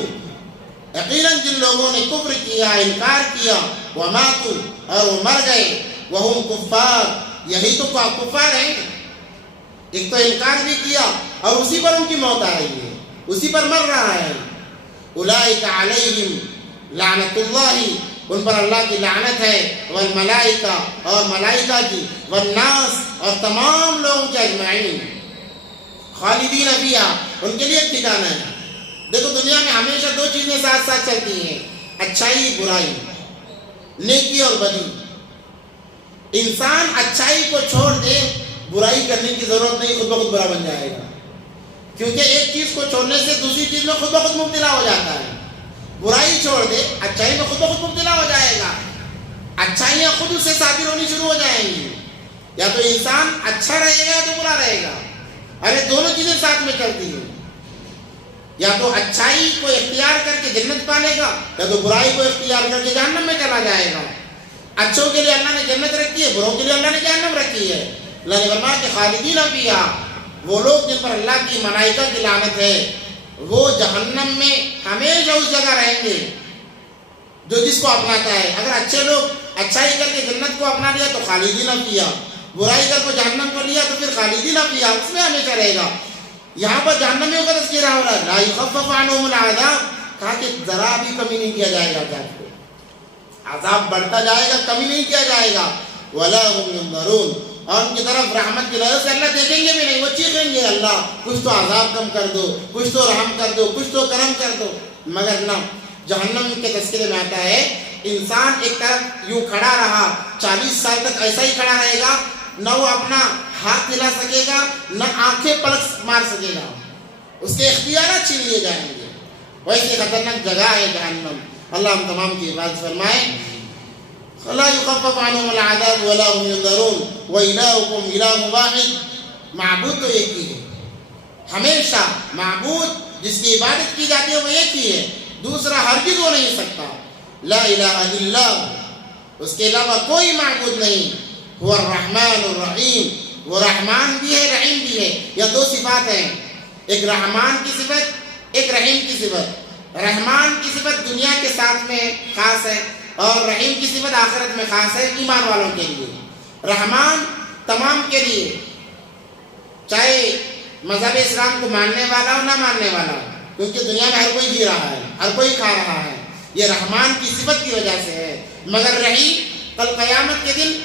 یقیناً جن لوگوں نے کفر کیا، انکار کیا، وماتوا، اور وہ مر گئے، وہم کفار، یہی تو کفار ہیں، ایک تو انکار بھی کیا اور اسی پر ان کی موت آ رہی ہے، اسی پر مر رہا ہے۔ اولئک علیہم لعنت اللہ، ان پر اللہ کی لعنت ہے، والملائکہ، اور ملائکہ کی، والناس، اور تمام لوگوں کے اجمعین، خالدین فیہا، ان کے لیے ایک ٹھکانہ ہے۔ دیکھو دنیا میں ہمیشہ دو چیزیں ساتھ ساتھ چلتی ہیں، اچھائی برائی، نیکی اور بدی۔ انسان اچھائی کو چھوڑ دے، برائی کرنے کی ضرورت نہیں، خود بخود برا بن جائے گا، کیونکہ ایک چیز کو چھوڑنے سے دوسری چیز میں خود بخود مبتلا ہو جاتا ہے۔ برائی چھوڑ دے، اچھائی میں خود بخود مبتلا ہو جائے گا، اچھائیاں خود اس سے صادر ہونی شروع ہو جائیں گی۔ یا تو انسان اچھا رہے گا یا تو برا رہے گا، ارے دونوں چیزیں ساتھ میں چلتی ہیں، یا تو اچھائی کو اختیار کر کے جنت پالے گا یا تو برائی کو اختیار کر کے جہنم میں چلا جائے گا۔ اچھوں کے لیے اللہ نے جنت رکھی ہے، بروں کے لیے اللہ نے جہنم رکھی ہے۔ اللہ نے فرمایا کہ خالدین فیہا، وہ لوگ جن پر اللہ کی ملائکہ کی لعنت ہے وہ جہنم میں ہمیشہ اس جگہ رہیں گے جو جس کو اپناتا ہے۔ اگر اچھے لوگ اچھائی کر کے جنت کو اپنا لیا تو خالدین فیہا، برائی کر کے جہنم کو لیا تو پھر خالدین فیہا، اس میں ہمیشہ رہے گا۔ یہاں پر جہنمیوں کا تذکرہ ہو رہا ہے، لا یخفف عنہم العذاب، کہا کہ ذرا بھی کمی نہیں کیا جائے گا، عذاب کو، عذاب بڑھتا جائے گا، کمی نہیں کیا جائے گا۔ ولا هم ينظرون، اور ان کی طرف رحمت کی نظر سے اللہ دیکھیں گے بھی نہیں، وہ چیخیں گے اللہ کچھ تو عذاب کم کر دو، کچھ تو رحم کر دو، کچھ تو کرم کر دو، مگر نہ۔ جہنم کے تذکرے میں آتا ہے انسان ایک طرف یوں کھڑا رہا، 40 سال تک ایسا ہی کھڑا رہے گا، نہ وہ اپنا ہاتھ ہلا سکے گا، نہ آنکھیں پلک مار سکے گا، اس کے اختیارات چھین لیے جائیں گے۔ ویسے خطرناک جگہ ہے جہنم، اللہ ہم تمام کی حفاظت فرمائے۔ لا يخفف عنهم العذاب ولا هم ينظرون وإلهكم إله واحد، معبود تو ایک ہی ہے، ہمیشہ معبود جس کی عبادت کی جاتی ہے وہ ایک ہی ہے، دوسرا ہرگز ہو نہیں سکتا۔ لا الہ الا اللہ، اس کے علاوہ کوئی معبود نہیں۔ هو الرحمن الرحیم، وہ رحمان بھی ہے رحیم بھی ہے۔ یہ دو صفات ہیں، ایک رحمان کی صفت، ایک رحیم کی صفت۔ رحمان کی صفت دنیا کے ساتھ میں خاص ہے اور رحیم کی صفت آخرت میں خاص ہے ایمان والوں کے لیے۔ رحمان تمام کے لیے، چاہے مذہب اسلام کو ماننے والا ہو نہ ماننے والا ہو، کیونکہ دنیا میں ہر کوئی جی رہا ہے، ہر کوئی کھا رہا ہے، یہ رحمان کی صفت کی وجہ سے ہے۔ مگر رحیم کل قیامت کے دن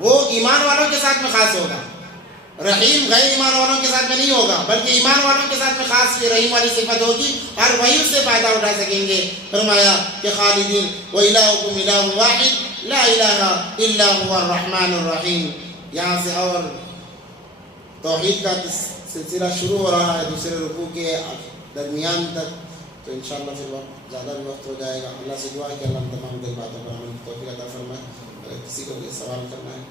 وہ ایمان والوں کے ساتھ میں خاص ہوگا، رحیم غیر ایمان والوں کے ساتھ میں نہیں ہوگا، بلکہ ایمان والوں کے ساتھ میں خاص یہ رحیم والی صفت ہوگی اور وہی اس سے فائدہ اٹھا سکیں گے۔ فرمایا کہ خالدین وَإِلَٰهُكُمْ إِلَٰهٌ وَاحِدٌ لَا إِلَٰهَ إِلَّا هُوَ الرَّحْمَٰنُ الرَّحِيمُ۔ یہاں سے اور توحید کا سلسلہ شروع ہو رہا ہے دوسرے رکوع کے درمیان تک، تو انشاءاللہ پھر وقت زیادہ بھی وقت ہو جائے گا۔ اللہ سے دعا ہے کہ اللہ تمام دل باتوں پر ہمیں توفیق عطا فرمائے۔ اگر کسی کو بھی سوال کرنا ہے